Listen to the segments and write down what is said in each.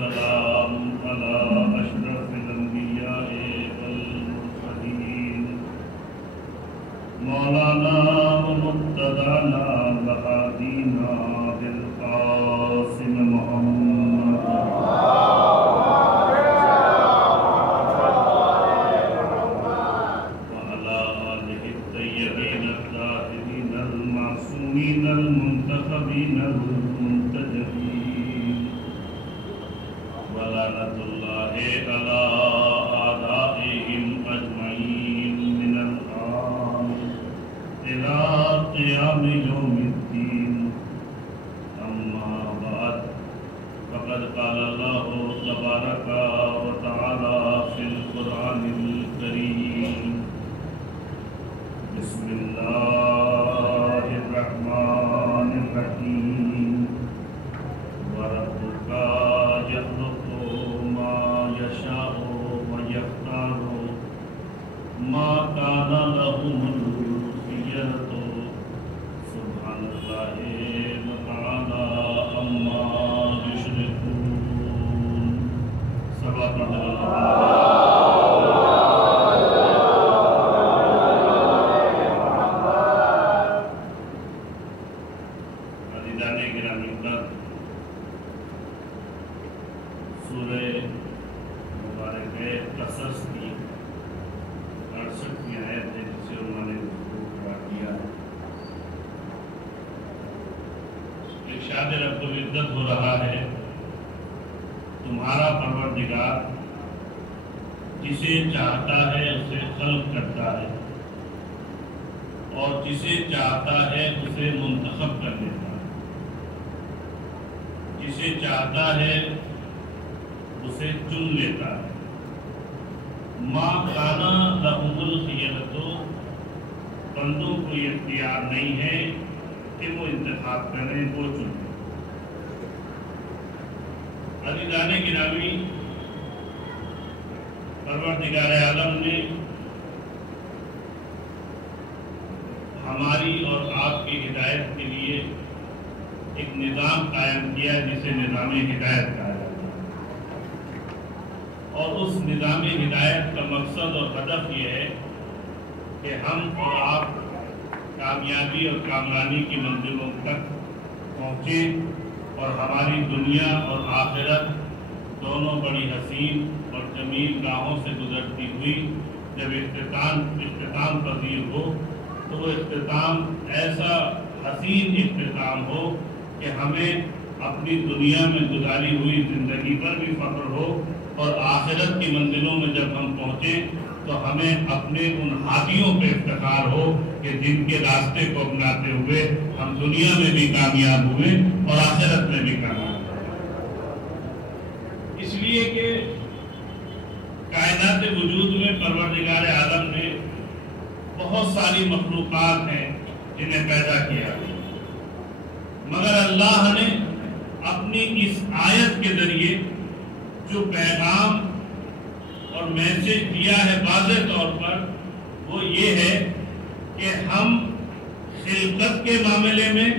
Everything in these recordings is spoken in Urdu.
والسلام على أشرف الأنبياء والمرسلين مولانا ومقتدانا وهادينا بالقاسم محمد وعلى آله الطيبين الطاهرين المعصومين المنتخبين المنتجبين ولعنة الله على أعدائهم أجمعين من الآن إلى قيام يوم الدين. أما بعد فقد قال الله تبارك وتعالى في القرآن الكريم: بسم الله الرحمن الرحيم وربك يخلق ما يشاء ويختار ما كان لهم الخيرة سبحان الله وتعالى عما يشركون. صدق الله. سورہ مبارک قصص کی 68ویں آیت ہے جسے انہوں نے پڑھا کیا. ارشاد رب العزت ہو رہا ہے: تمہارا پروردگار جسے چاہتا ہے اسے خلق کرتا ہے اور جسے چاہتا ہے اسے منتخب کر دیتا ہے. جسے چاہتا ہے اسے چن لیتا ہے. ما کان لہم الخیرۃ، بندوں کو یہ اختیار نہیں ہے کہ وہ انتخاب کریں، وہ چنیں. عزیزان گرامی، پروردگار عالم نے ہماری اور آپ کی ہدایت کے لیے ایک نظام قائم کیا جسے نظام ہدایت کہا جاتا ہے. اور اس نظام ہدایت کا مقصد اور ہدف یہ ہے کہ ہم اور آپ کامیابی اور کامرانی کی منزلوں تک پہنچیں اور ہماری دنیا اور آخرت دونوں بڑی حسین اور جمیل راہوں سے گزرتی ہوئی جب اختتام پذیر ہو تو وہ اختتام ایسا حسین اختتام ہو کہ ہمیں اپنی دنیا میں گزاری ہوئی زندگی پر بھی فخر ہو، اور آخرت کی منزلوں میں جب ہم پہنچیں تو ہمیں اپنے ان ہادیوں پہ افتخار ہو کہ جن کے راستے کو اپناتے ہوئے ہم دنیا میں بھی کامیاب ہوئے اور آخرت میں بھی کامیاب ہوئے. اس لیے کہ کائنات وجود میں پروردگار عالم نے بہت ساری مخلوقات ہیں جنہیں پیدا کیا، مگر اللہ نے اپنی اس آیت کے ذریعے جو پیغام اور میسج دیا ہے واضح طور پر وہ یہ ہے کہ ہم خلقت کے معاملے میں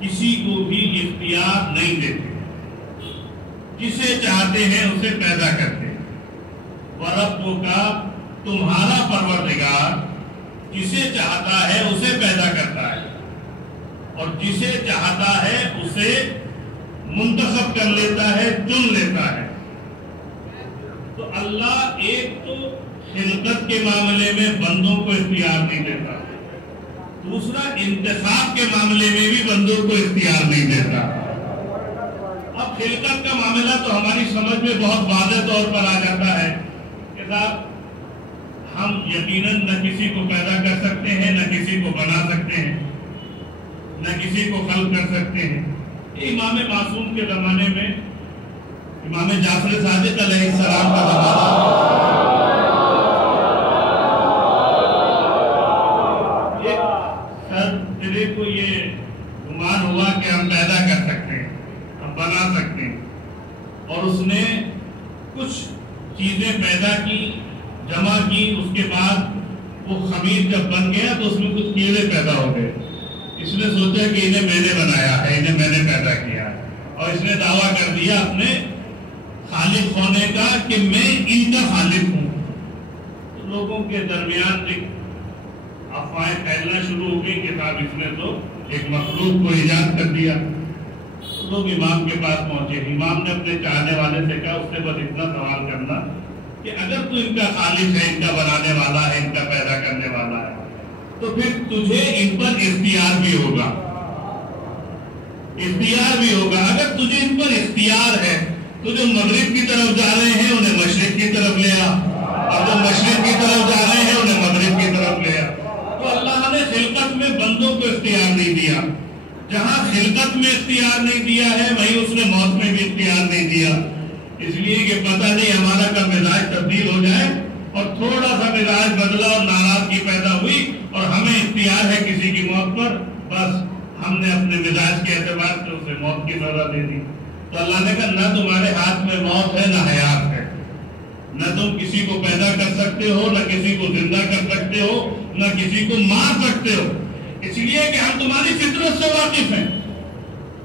کسی کو بھی اختیار نہیں دیتے. جسے چاہتے ہیں اسے پیدا کرتے ہیں. وَرَبُّكَ، تمہارا پروردگار جسے چاہتا ہے اسے پیدا کرتا ہے اور جسے چاہتا ہے اسے منتخب کر لیتا ہے، چن لیتا ہے. تو اللہ ایک تو خلقت کے معاملے میں بندوں کو اختیار نہیں دیتا، دوسرا انتخاب کے معاملے میں بھی بندوں کو اختیار نہیں دیتا. اب خلقت کا معاملہ تو ہماری سمجھ میں بہت واضح طور پر آ جاتا ہے کہ صاحب ہم یقیناً نہ کسی کو پیدا کر سکتے ہیں، نہ کسی کو بنا سکتے ہیں، نہ کسی کو خلق کر سکتے ہیں. امام معصوم کے زمانے میں امام جعفر صادق علیہ السلام کا زمانہ، تیرے کو یہ گمان ہوا کہ ہم پیدا کر سکتے ہیں، ہم بنا سکتے ہیں، اور اس نے کچھ چیزیں پیدا کی، جمع کی. اس کے بعد وہ خمیر جب بن گیا تو اس میں کچھ کیڑے پیدا ہو گئے. اس نے سوچا کہ انہیں میں نے بنایا ہے، انہیں میں نے پیدا کیا ہے. اور اس نے دعویٰ کر دیا اپنے خالق ہونے کا کہ میں ان کا خالق ہوں. تو لوگوں کے درمیان ایک افواہیں پھیلنا شروع ہو گئی کہ صاحب اس نے تو ایک مخلوق کو ایجاد کر دیا. لوگ امام کے پاس پہنچے. امام نے اپنے چاہنے والے سے کہا اس سے بس اتنا سوال کرنا کہ اگر تو ان کا خالق ہے, ان کا بنانے والا ہے, ان کا پیدا کرنے والا ہے, تو پھر تجھے ان پر اختیار بھی ہوگا. اختیار بھی ہوگا. اگر تجھے ان پر اختیار ہے تو جو مغرب کی طرف جا رہے ہیں انہیں مشرق کی طرف لے آ, اور جو مشرق کی طرف جا رہے ہیں انہیں مغرب کی طرف لے آ. تو اللہ نے خلقت میں بندوں کو اختیار نہیں دیا. جہاں خلقت میں اختیار نہیں دیا ہے وہیں اس نے موت میں بھی اختیار نہیں دیا. اس لیے کہ پتہ نہیں ہمارا کا مزاج تبدیل ہو جائے اور تھوڑا سا مزاج بدلا اور ناراضگی پیدا ہوئی اور ہمیں اختیار ہے کسی کی موت پر, بس ہم نے اپنے مزاج کے اعتبار سے اسے موت کی سزا دے دی. تو اللہ نے کہا نہ تمہارے ہاتھ میں موت ہے نہ حیات ہے. نہ تم کسی کو پیدا کر سکتے ہو, نہ کسی کو زندہ کر سکتے ہو, نہ کسی کو مار سکتے ہو. اس لیے کہ ہم تمہاری فطرت سے واقف ہیں.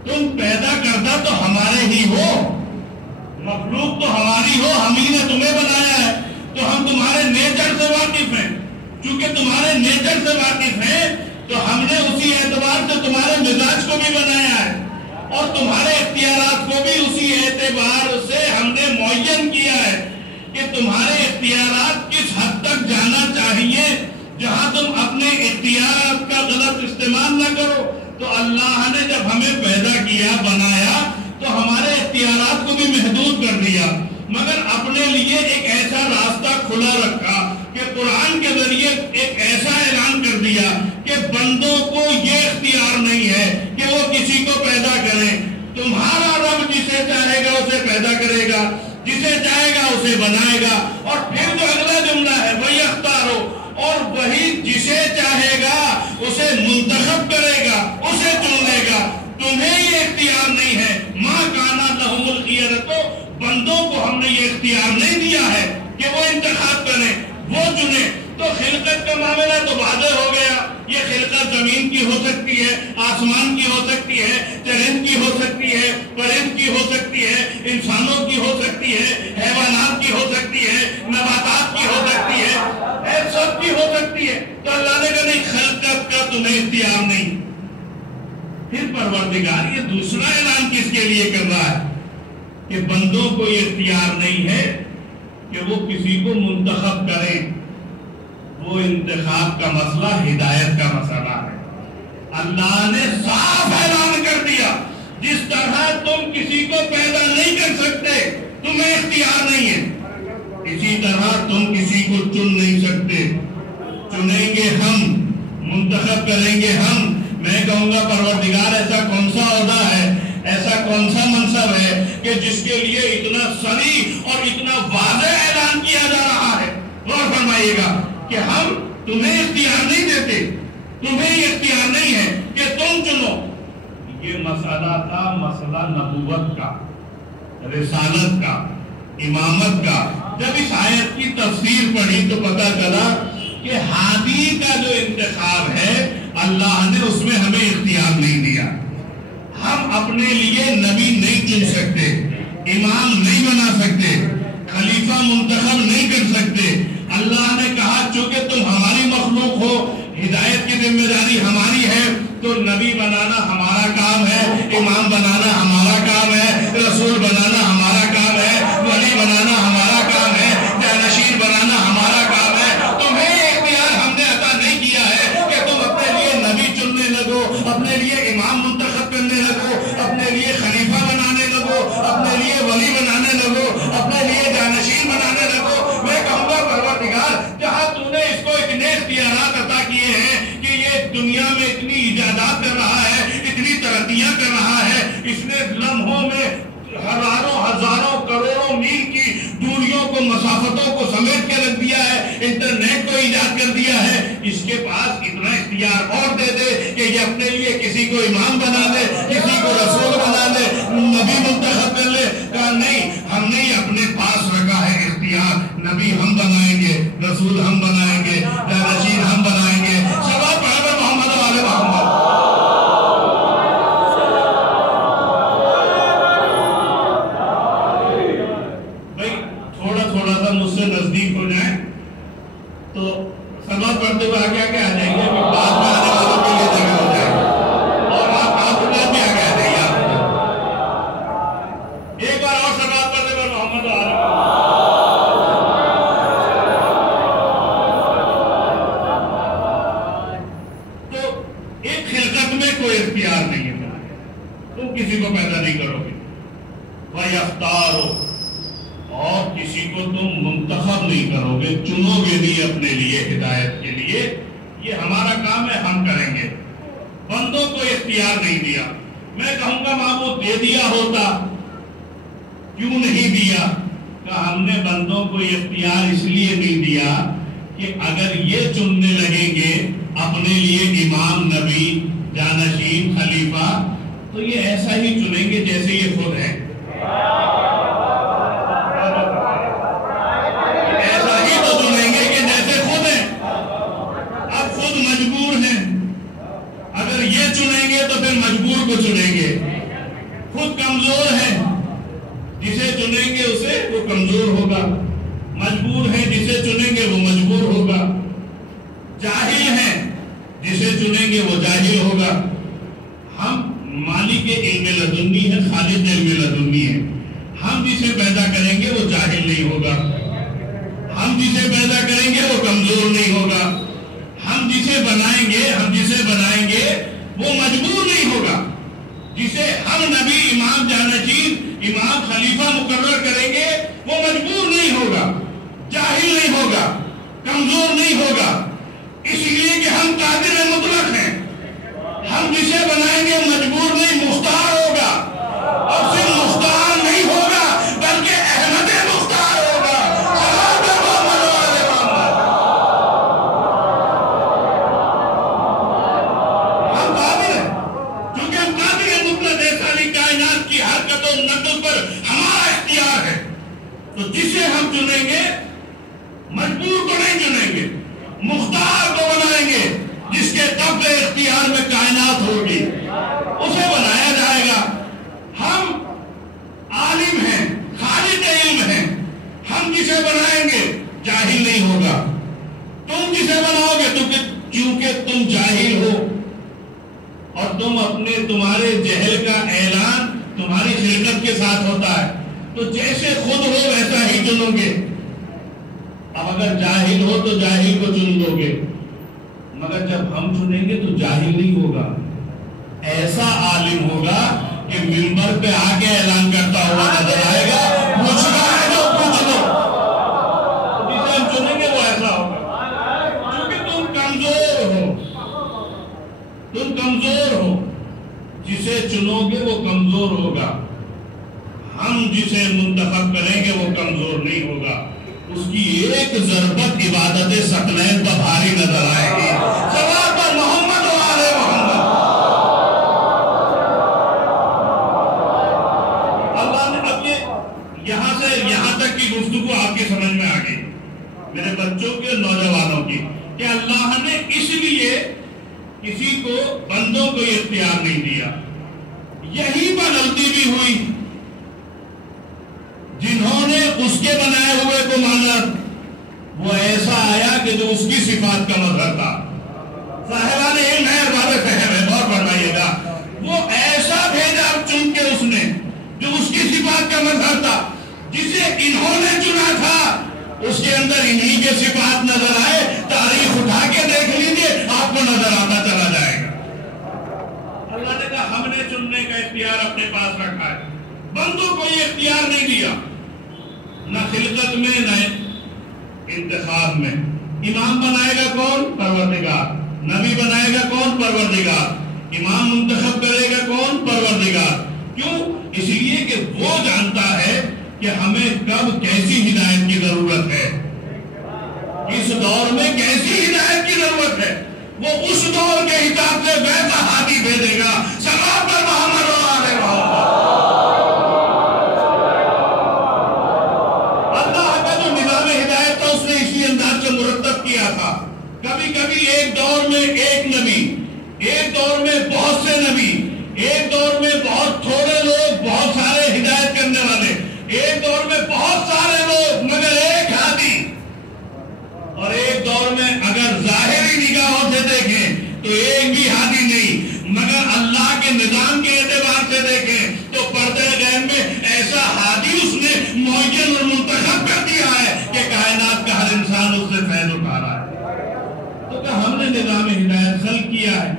تم پیدا کرتا تو ہمارے ہی ہو, مخلوق تو ہماری ہو, ہم ہی نے تمہیں بنایا ہے, تو ہم تمہارے نیچر سے واقف ہیں. چونکہ تمہارے نیچر سے واقف ہیں تو ہم نے اسی اعتبار سے تمہارے مزاج کو بھی بنایا ہے اور تمہارے اختیارات کو بھی اسی اعتبار سے ہم نے معین کیا ہے کہ تمہارے اختیارات کس حد تک جانا چاہیے جہاں تم اپنے اختیارات کا غلط استعمال نہ کرو. تو اللہ نے جب ہمیں پیدا کیا, بنایا, تو ہمارے اختیارات کو بھی محدود کر دیا, مگر اپنے لیے ایک ایسا راستہ کھلا رکھا کہ قرآن کے ذریعے ایک ایسا اعلان کر دیا کہ بندوں کو یہ اختیار نہیں ہے کہ وہ کسی کو پیدا کریں. تمہارا رب جسے چاہے گا اسے پیدا کرے گا, جسے چاہے گا اسے بنائے گا. اور پھر جو اگلا جملہ ہے وہی اختارو, اور وہی جسے چاہے گا اسے منتخب کرے گا, اسے چن لے گا. تمہیں یہ اختیار نہیں ہے. ماں کانا لہم الخیرۃ, بندوں کو ہم نے یہ اختیار نہیں دیا ہے کہ وہ انتخاب کریں, وہ چنیں. تو خلقت کا معاملہ تو واضح ہو گیا. یہ خلقت زمین کی ہو سکتی ہے, آسمان کی ہو سکتی ہے, چرند کی ہو سکتی ہے, پرند کی ہو سکتی ہے, انسانوں کی ہو سکتی ہے, حیوانات کی ہو سکتی ہے, نباتات کی ہو سکتی ہے, سب کی ہو سکتی ہے. تو اللہ نے کہا نہیں, خلقت کا تمہیں اختیار نہیں. پھر پروردگار یہ دوسرا اعلان کس کے لیے کر رہا ہے کہ بندوں کو یہ اختیار نہیں ہے کہ وہ کسی کو منتخب کریں. وہ انتخاب کا مسئلہ ہدایت کا مسئلہ ہے. اللہ نے صاف اعلان کر دیا جس طرح تم کسی کو پیدا نہیں کر سکتے, تمہیں اختیار نہیں ہے, اسی طرح تم کسی کو چن نہیں سکتے. چنیں گے ہم, منتخب کریں گے ہم. میں کہوں گا پروردگار ایسا کون سا عہدہ ہے, ایسا کون سا منصب ہے کہ جس کے لیے اتنا صریح اور اتنا واضح اعلان کیا جا رہا ہے. غور فرمائیے گا کہ ہم تمہیں اختیار نہیں دیتے, تمہیں یہ اختیار نہیں ہے کہ تم چنو. یہ مسئلہ تھا مسئلہ نبوت کا, رسالت کا, امامت کا. جب اس آیت کی تفسیر پڑھی تو پتہ چلا کہ ہادی کا جو انتخاب ہے اللہ نے اس میں ہمیں اختیار نہیں دیا. ہم اپنے لیے نبی نہیں چن سکتے, امام نہیں بنا سکتے, خلیفہ منتخب نہیں کر سکتے. اللہ نے کہا چونکہ تم ہماری مخلوق ہو, ہدایت کی ذمہ داری ہماری ہے, تو نبی بنانا ہمارا کام ہے, امام بنانا ہمارا کام ہے, رسول بنانا ہمارا کام ہے, ولی بنانا ہمارا کام ہے, جانشین بنانا ہمارا کام ہے. تمہیں اختیار ہم نے عطا نہیں کیا ہے کہ تم اپنے لیے نبی چننے لگو, اپنے لیے امام منتخب کرنے لگو, اپنے لیے خلیفہ بنانے لگو, اپنے لیے ولی بنانے لگو, اپنے لیے جانشین بنانے لگو. میں کہوں گا پروردگار جہاں تو نے اس کو اتنے اختیارات عطا کیے ہیں کہ یہ دنیا میں اتنی ایجادات کر رہا ہے, اتنی ترقیاں کر رہا ہے, اس نے لمحوں میں ہزاروں کروڑوں میل کی دوریوں کو, مسافتوں کو سمیٹ کے رکھ دیا ہے, انٹرنیٹ کو ایجاد کر دیا ہے. اس کے پاس اتنا اختیار اور دے دے کہ یہ اپنے لیے کسی کو امام بنا لے, کسی کو رسول بنا لے, نبی منتخب کر لے. کہا نہیں, ہم نے اپنے پاس رکھا ہے اختیار. نبی ہم بنائیں گے, رسول ہم بنائیں گے, رشید ہم بنائیں گے. سوال پیغمبر محمد والے محمد اختیار نہیں ہے، تم کسی کو پیدا نہیں کرو گے۔ وَيَخْتَارُ، اور کسی کو تم منتخب نہیں کرو گے، چنو گے نہیں اپنے لیے ہدایت کے لیے، یہ ہمارا کام ہے، ہم کریں گے۔ بندوں کو اختیار نہیں دیا۔ میں کہوں گا معبود دے دیا ہوتا، کیوں نہیں دیا؟ کہ ہم نے بندوں کو اختیار اس لیے نہیں دیا کہ اگر یہ چننے لگیں گے اپنے لیے امام، نبی، جانشین، خلیفہ، تو یہ ایسا ہی چنیں گے جیسے یہ خود ہیں، ایسا ہی تو چنیں گے کہ جیسے خود ہیں۔ اب خود مجبور ہیں، اگر یہ چنیں گے تو پھر مجبور کو چنیں گے۔ خود کمزور ہے، جسے چنیں گے اسے وہ کمزور ہوگا۔ مجبور ہے، جسے چنیں گے وہ مجبور ہوگا۔ جاہل ہیں، جسے چنیں گے وہ جاہل ہوگا۔ ہم مالک علم لدنی ہے، خالق علم لدنی ہے۔ ہم جسے پیدا کریں گے وہ جاہل نہیں ہوگا، ہم جسے پیدا کریں گے وہ کمزور نہیں ہوگا، ہم جسے بنائیں گے وہ مجبور نہیں ہوگا۔ جسے ہم نبی، امام، جانشین، امام، خلیفہ مقرر کریں گے وہ مجبور نہیں ہوگا، جاہل نہیں ہوگا، کمزور نہیں ہوگا، اس لیے کہ ہم قادر مطلق ہیں۔ ہم جسے بنائیں گے مجبور نہیں، مختار ہوگا، اور صرف مختار نہیں ہوگا بلکہ احمد مختار ہوگا۔ صلوات محمد و آل محمد۔ ہم قادر ہیں، چونکہ ہم قادر مطلق ہیں، ساری کائنات کی حرکت و نقل پر ہمارا اختیار ہے۔ تو جسے ہم چنیں گے مجبور کو نہیں چنیں گے، مختار کو بنائیں گے، جس کے قبض اختیار میں کائنات ہوگی اسے بنایا جائے گا۔ ہم عالم ہیں، خالق علم ہیں، ہم جسے بنائیں گے جاہل نہیں ہوگا۔ تم جسے بناؤ گے کیونکہ تم جاہل ہو، اور تمہارے جہل کا اعلان تمہاری خلقت کے ساتھ ہوتا ہے، تو جیسے خود ہو ویسا ہی چنو گے۔ اب اگر جاہل ہو تو جاہل کو چن لو گے، مگر جب ہم چنیں گے تو جاہل نہیں ہوگا، ایسا عالم ہوگا کہ منبر پہ آ کے اعلان کرتا ہوا نظر آئے گا، پوچھنا ہے تو پوچھ لو۔ جسے ہم چنیں گے وہ ایسا ہوگا، کیونکہ تم کمزور ہو، جسے چنو گے وہ کمزور ہوگا۔ ہم جسے منتخب کریں گے وہ کمزور نہیں ہوگا، اس کی ایک ضربت عبادت ثقلین پر بھاری نظر آئے گی۔ صلوات پر محمد و آل محمد۔ اللہ نے اب یہاں سے یہاں تک کی گفتگو آپ کی سمجھ میں آ گئی، میرے بچوں کے، نوجوانوں کی، کہ اللہ نے اس لیے کسی کو، بندوں کو اختیار نہیں دیا۔ یہی پر غلطی بھی ہوئی، جنہوں نے اس کے بنائے ہوئے کو مانا، وہ ایسا آیا کہ جو اس کی صفات کا مظہر تھا۔ صاحبان علم ہے، ارباب فہم ہے، غور فرمائیے گا، وہ ایسا بھیجا چن کے اس نے جو اس کی صفات کا مظہر تھا۔ جسے انہوں نے چنا تھا اس کے اندر انہی کے صفات نظر آئے، تاریخ اٹھا کے دیکھ لیجئے آپ کو نظر آتا چلا جائے گا۔ اللہ نے کہا ہم نے چننے کا اختیار اپنے پاس رکھا ہے، بندوں کو یہ اختیار نہیں دیا، نہ خلقت میں نہ انتخاب میں۔ امام بنائے گا کون؟ پروردگار۔ نبی بنائے گا کون؟ پروردگار۔ امام منتخب کرے گا کون؟ پروردگار۔ کیوں؟ اس لیے کہ وہ جانتا ہے کہ ہمیں کب کیسی ہدایت کی ضرورت ہے، اس دور میں کیسی ہدایت کی ضرورت ہے، وہ اس دور کے حساب سے ویسا ہادی بھیجے گا۔ صلوات پر محمد و آل محمد۔ کبھی کبھی ایک دور میں ایک نبی، ایک دور میں بہت سے نبی، ایک دور میں بہت تھوڑے لوگ، بہت سارے ہدایت کرنے والے، ایک دور میں بہت سارے لوگ مگر ایک ہادی، اور ایک دور میں اگر ظاہری نگاہوں سے دیکھیں تو ایک بھی ہادی نہیں، مگر اللہ کے نظام کے اعتبار سے دیکھیں تو پردہ غیب میں ایسا ہادی اس نے معین اور منتخب کر دیا ہے کہ کائنات کا ہر انسان اس سے فیض اٹھا رہا ہے۔ تو کہ ہم نے نظام ہدایت خلق کیا ہے،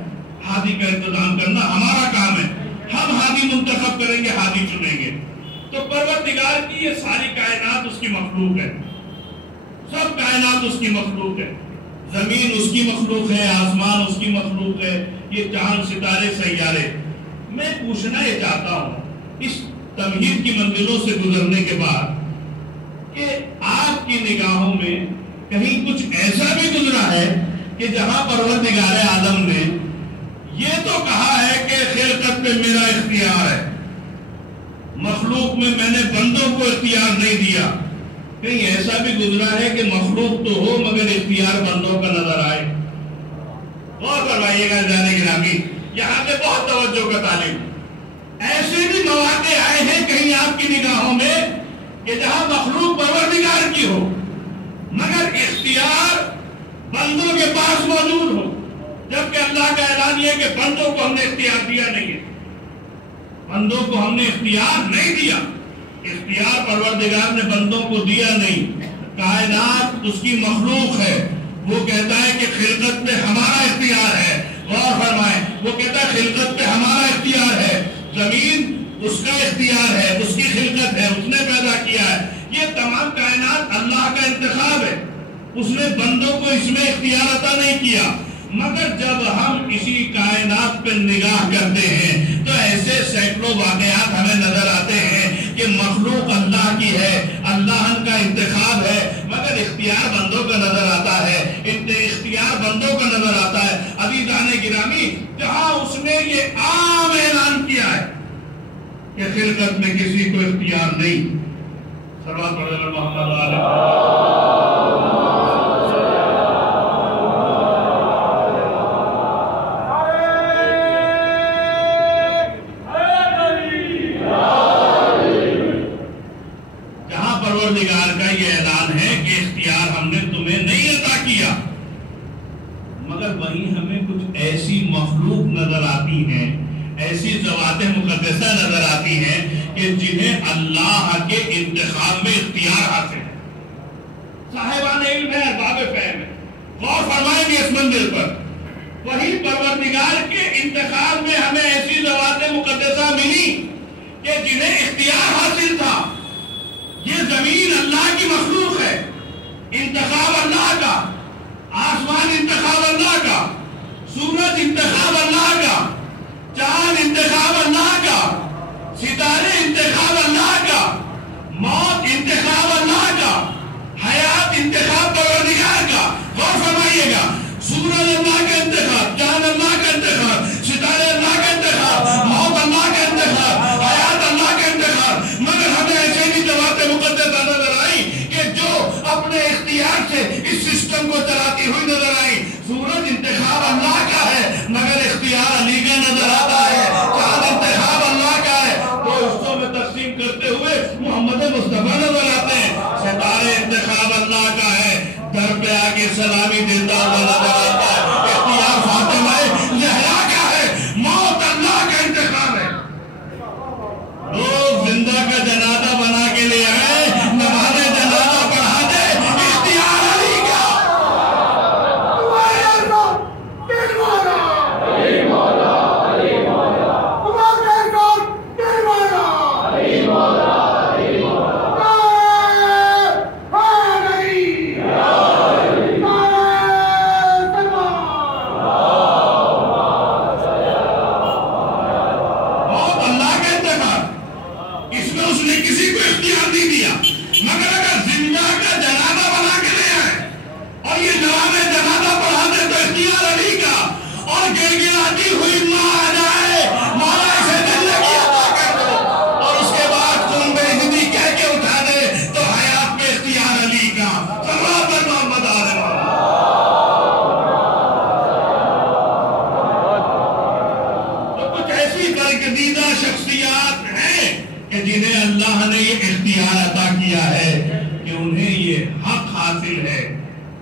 ہادی کا انتظام کرنا ہمارا کام ہے، ہم ہادی منتخب کریں گے، ہادی چنیں گے۔ تو پروردگار کی یہ ساری کائنات اس کی مخلوق ہے، سب کائنات اس کی مخلوق ہے، زمین اس کی مخلوق ہے، آسمان اس کی مخلوق ہے، یہ چاند ستارے سیارے۔ میں پوچھنا یہ چاہتا ہوں اس تمہید کی منزلوں سے گزرنے کے بعد کہ آپ کی نگاہوں میں کہیں کچھ ایسا بھی گزرا ہے کہ جہاں پروردگار عالم نے یہ تو کہا ہے کہ خلقت پہ میرا اختیار ہے، مخلوق میں میں نے بندوں کو اختیار نہیں دیا، کہیں ایسا بھی گزرا ہے کہ مخلوق تو ہو مگر اختیار بندوں کا نظر آئے؟ غور کروائیے گا جانے گرامی، یہاں پہ بہت توجہ کا طالب۔ ایسے بھی مواقع آئے ہیں کہیں آپ کی نگاہوں میں کہ جہاں مخلوق پروردگار کی ہو مگر اختیار بندوں کے پاس موجود ہو، جبکہ اللہ کا اعلان یہ کہ بندوں کو ہم نے اختیار دیا نہیں ہے، بندوں کو ہم نے اختیار نہیں دیا، اختیار پروردگار نے بندوں کو دیا نہیں۔ کائنات اس کی مخلوق ہے، وہ کہتا ہے کہ خلقت پہ ہمارا اختیار ہے، غور فرمائیں، وہ کہتا ہے خلقت پہ ہمارا اختیار ہے، زمین اس کا اختیار ہے، اس کی خلقت ہے، اس نے پیدا کیا ہے، یہ تمام کائنات اللہ کا انتخاب ہے، اس نے بندوں کو اس میں اختیار عطا نہیں کیا۔ مگر جب ہم اسی کائنات پہ نگاہ کرتے ہیں تو ایسے سینکڑوں واقعات ہمیں نظر آتے ہیں کہ مخلوق اللہ کی ہے، اللہ کا انتخاب ہے، مگر اختیار بندوں کا نظر آتا ہے، اختیار بندوں کا نظر آتا ہے۔ عزیزان گرامی، جہاں اس نے یہ عام اعلان کیا ہے کہ خلقت میں کسی کو اختیار نہیں، صلوات پڑھیں محمد علیہ پروردگار کا یہ اعلان ہے کہ اختیار ہم نے تمہیں نہیں عطا کیا، مگر وہیں ہمیں کچھ ایسی مخلوق نظر آتی ہیں، ایسی ذوات مقدسہ نظر آتی ہیں کہ جنہیں اللہ کے انتخاب میں اختیار حاصل ہے۔ صاحبان علم ہے، ارباب فہم ہے، غور فرمائیں گے اس منزل پر، وہی پروردگار کے انتخاب میں ہمیں ایسی ذوات مقدسہ ملی کہ جنہیں اختیار حاصل تھا۔ یہ زمین اللہ کی مخلوق ہے، انتخاب اللہ کا، آسمان انتخاب اللہ کا، سورج انتخاب اللہ کا، چاند انتخاب اللہ کا، ستارے انتخاب اللہ کا، موت انتخاب اللہ کا، حیات انتخاب پروردگار کا۔ غور فرمائیے گا، سورج اللہ کا انتخاب، چاند اللہ کا انتخاب، ستارے اللہ کا انتخاب، موت اللہ کا انتخاب، حیات اللہ کا انتخاب، مگر ہمیں ایسے بھی ذوات مقدسہ نظر آئی کہ جو اپنے اختیار سے اس سسٹم کو چلاتی ہوئی نظر آئی۔ سورج انتخاب اللہ کا ہے مگر اختیار علی کا نظر آتا ہے، چاند انتخاب اللہ کا ہے، دو حصوں میں تقسیم کرتے ہوئے محمد مصطفیٰ نظر آتے ہیں، ستارے انتخاب اللہ کا ہے، در پہ آگے سلامی دیتا ہوا نظر آتا ہے، اختیار فاطمہ زہرا کا ہے، موت اللہ کا انتخاب ہے۔ لوگ زندہ کا جنازہ بنا کے لے آئے، نماز جنازہ پڑھا دے، اختیار علی کا۔ جنہیں اللہ نے یہ اختیار عطا کیا ہے کہ انہیں یہ حق حاصل ہے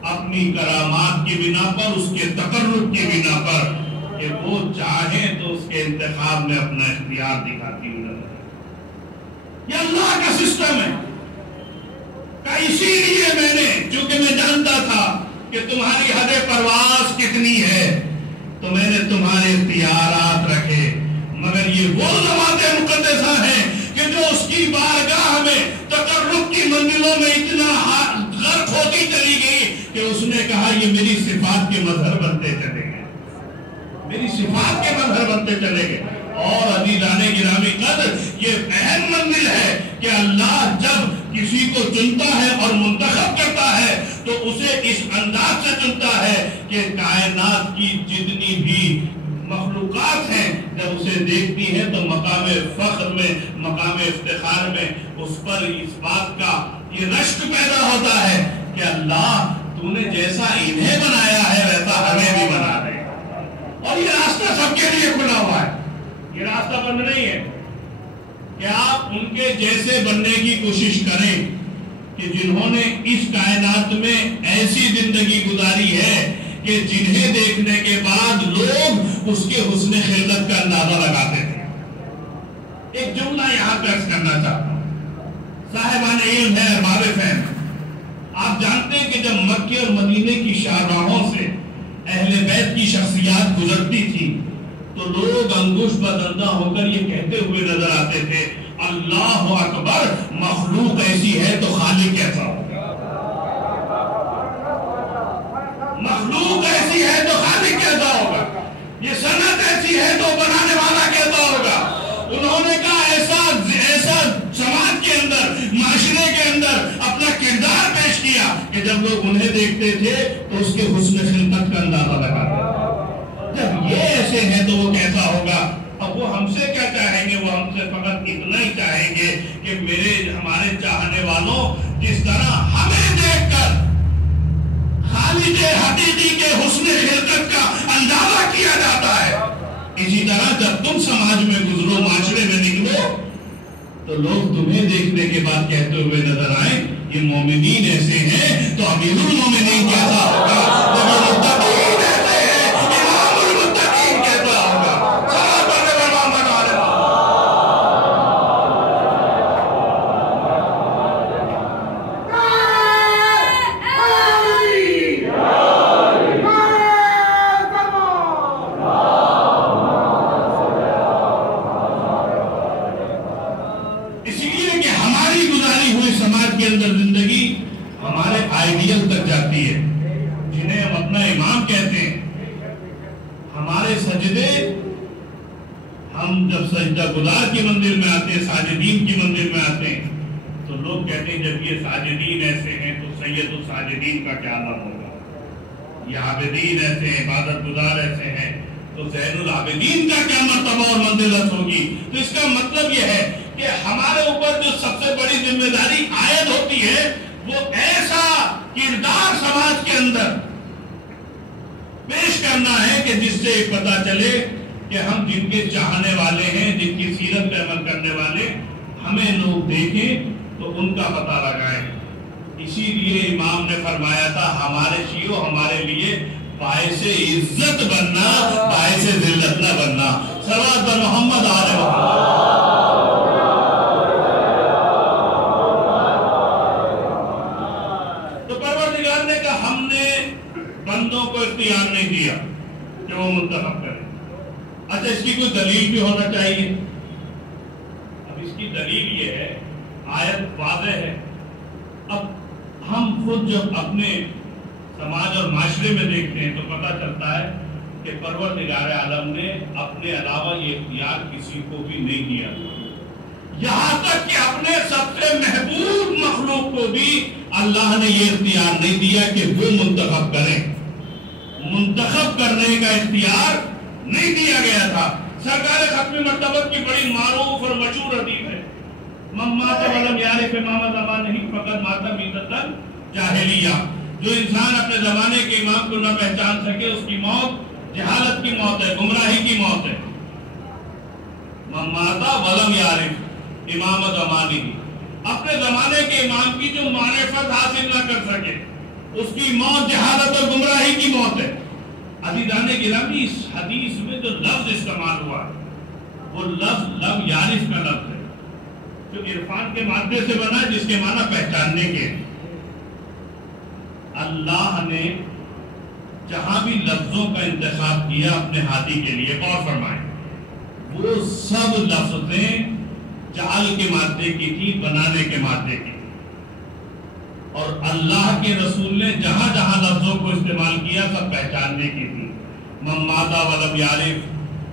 اپنی کرامات کی بنا پر، اس کے تقرب کی بنا پر، کہ وہ چاہیں تو اس کے انتخاب میں اپنا اختیار دکھاتی ہوئی نظر آئے۔ یہ اللہ کا سسٹم ہے۔ اسی لیے میں نے، چونکہ میں جانتا تھا کہ تمہاری حد پرواز کتنی ہے، تو میں نے تمہارے اختیارات رکھے، مگر یہ وہ ذوات مقدسہ ہیں کہ جو اس کی بارگاہ میں تقرب کی منزلوں میں اتنا غرق ہوتی چلی گئی کہ اس نے کہا یہ میری صفات کے مظہر بنتے چلے گئے، میری صفات کے مظہر بنتے چلے گئے۔ اور عزیزان گرامی قدر، یہ اہم منزل ہے کہ اللہ جب کسی کو چنتا ہے اور منتخب کرتا ہے تو اسے اس انداز سے چنتا ہے کہ کائنات کی جتنی بھی مخلوقات ہیں جب اسے دیکھتی ہیں تو مقام فخر میں، مقام افتخار میں اس پر اس بات کا یہ رشک پیدا ہوتا ہے کہ اللہ تو نے جیسا انہیں بنایا ہے ویسا ہمیں بھی بنا دے۔ اور یہ راستہ سب کے لیے کھلا ہوا ہے، یہ راستہ بند نہیں ہے کہ آپ ان کے جیسے بننے کی کوشش کریں کہ جنہوں نے اس کائنات میں ایسی زندگی گزاری ہے کہ جنہیں دیکھنے کے بعد لوگ اس کے حسن خلقت کا اندازہ لگاتے تھے۔ ایک جملہ یہاں پیش کرنا چاہتا ہوں، صاحبان علم ہے، ارباب فہم، آپ جانتے ہیں کہ جب مکہ اور مدینے کی شاہراہوں سے اہل بیت کی شخصیات گزرتی تھی تو لوگ انگشت بدندہ ہو کر یہ کہتے ہوئے نظر آتے تھے اللہ اکبر، مخلوق ایسی ہے تو خالق کیسا ہوگا، مخلوق ایسی ہے تو خالق کیسا ہوگا، یہ صنعت ایسی ہے تو بنانے والا کیسا ہوگا۔ انہوں نے کہا ایسا سماج کے اندر، معاشرے کے اندر اپنا کردار پیش کیا کہ جب لوگ انہیں دیکھتے تھے تو اس کے حسن خلقت کا اندازہ لگاتے تھے۔ جب یہ ایسے ہیں تو وہ کیسا ہوگا؟ اب وہ ہم سے کیا چاہیں گے؟ وہ ہم سے فقط اتنا ہی چاہیں گے کہ ہمارے چاہنے والوں جس طرح ہمیں دیکھ کر خالق حقیقی کے حسن خلقت کا اندازہ کیا جاتا ہے، اسی طرح جب تم سماج میں گزرو، معاشرے میں نکلو تو لوگ تمہیں دیکھنے کے بعد کہتے ہوئے نظر آئیں یہ مومنین ایسے ہیں تو امیر المومنین کیسا ہوگا، جب یہ متقین ایسے ہیں امام المتقین کیسا ہوگا۔ صلاۃ علی محمد علیہ زندگی ہمارے آئیڈیل تک جاتی ہے جنہیں ہم اپنا امام کہتے ہیں۔ ہمارے سجدے، ہم جب سجدہ گزار کی منزل میں آتے ہیں، ساجدین کی منزل میں آتے ہیں تو لوگ کہتے ہیں جب یہ ساجدین ایسے ہیں تو سید الساجدین کا کیا عالم ہوگا، یہ عابدین ایسے ہیں، عبادت گزار ایسے ہیں تو زین العابدین کا کیا مرتبہ اور منزلت ہوگی۔ تو اس کا مطلب یہ ہے کہ ہمارے اوپر جو سب سے بڑی ذمہ داری عائد ہوتی ہے وہ ایسا کردار سماج کے اندر پیش کرنا ہے کہ جس سے پتا چلے کہ ہم جن کے چاہنے والے ہیں، جن کی سیرت پہ عمل کرنے والے، ہمیں لوگ دیکھیں تو ان کا پتہ لگائیں۔ اسی لیے امام نے فرمایا تھا ہمارے شیعوں ہمارے لیے باعث عزت بننا، باعث ذلت نہ بننا۔ صلوات بر محمد آل محمد۔ بندوں کو اختیار نہیں دیا کہ وہ منتخب کرے۔ اچھا اس کی کوئی دلیل بھی ہونا چاہیے۔ اب اس کی دلیل یہ ہے، آیت واضح ہے۔ اب ہم خود جب اپنے سماج اور معاشرے میں دیکھتے ہیں تو پتہ چلتا ہے کہ پروردگار عالم نے اپنے علاوہ یہ اختیار کسی کو بھی نہیں دیا، یہاں تک کہ اپنے سب سے محبوب مخلوق کو بھی اللہ نے یہ اختیار نہیں دیا کہ وہ منتخب کریں۔ منتخب کرنے کا اختیار نہیں دیا گیا تھا۔ سرکار ختم مرتبت کی بڑی معروف اور مشہور حدیث ہے، من مات ولم یعرف امام زمانہ فقد مات میتۃ جاہلیہ۔ جو انسان اپنے زمانے کے امام کو نہ پہچان سکے اس کی موت جہالت کی موت ہے، گمراہی کی موت ہے۔ من مات ولم یعرف امام زمانہ، اپنے زمانے کے امام کی جو معرفت حاصل نہ کر سکے اس کی موت جہالت اور گمراہی کی موت ہے۔ عزیزان گرامی، اس حدیث میں جو لفظ استعمال ہوا وہ لفظ لم یعرف کا لفظ ہے جو عرفان کے مادے سے بنا ہے، جس کے معنی پہچاننے کے۔ اللہ نے جہاں بھی لفظوں کا انتخاب کیا اپنے ہادی کے لیے، غور فرمائیں، وہ سب لفظیں جعل کے مادے کی تھی، بنانے کے مادے کی، اور اللہ کے رسول نے جہاں جہاں لفظوں کو استعمال کیا سب پہچاننے کی تھی۔ ممادا ولم یعرف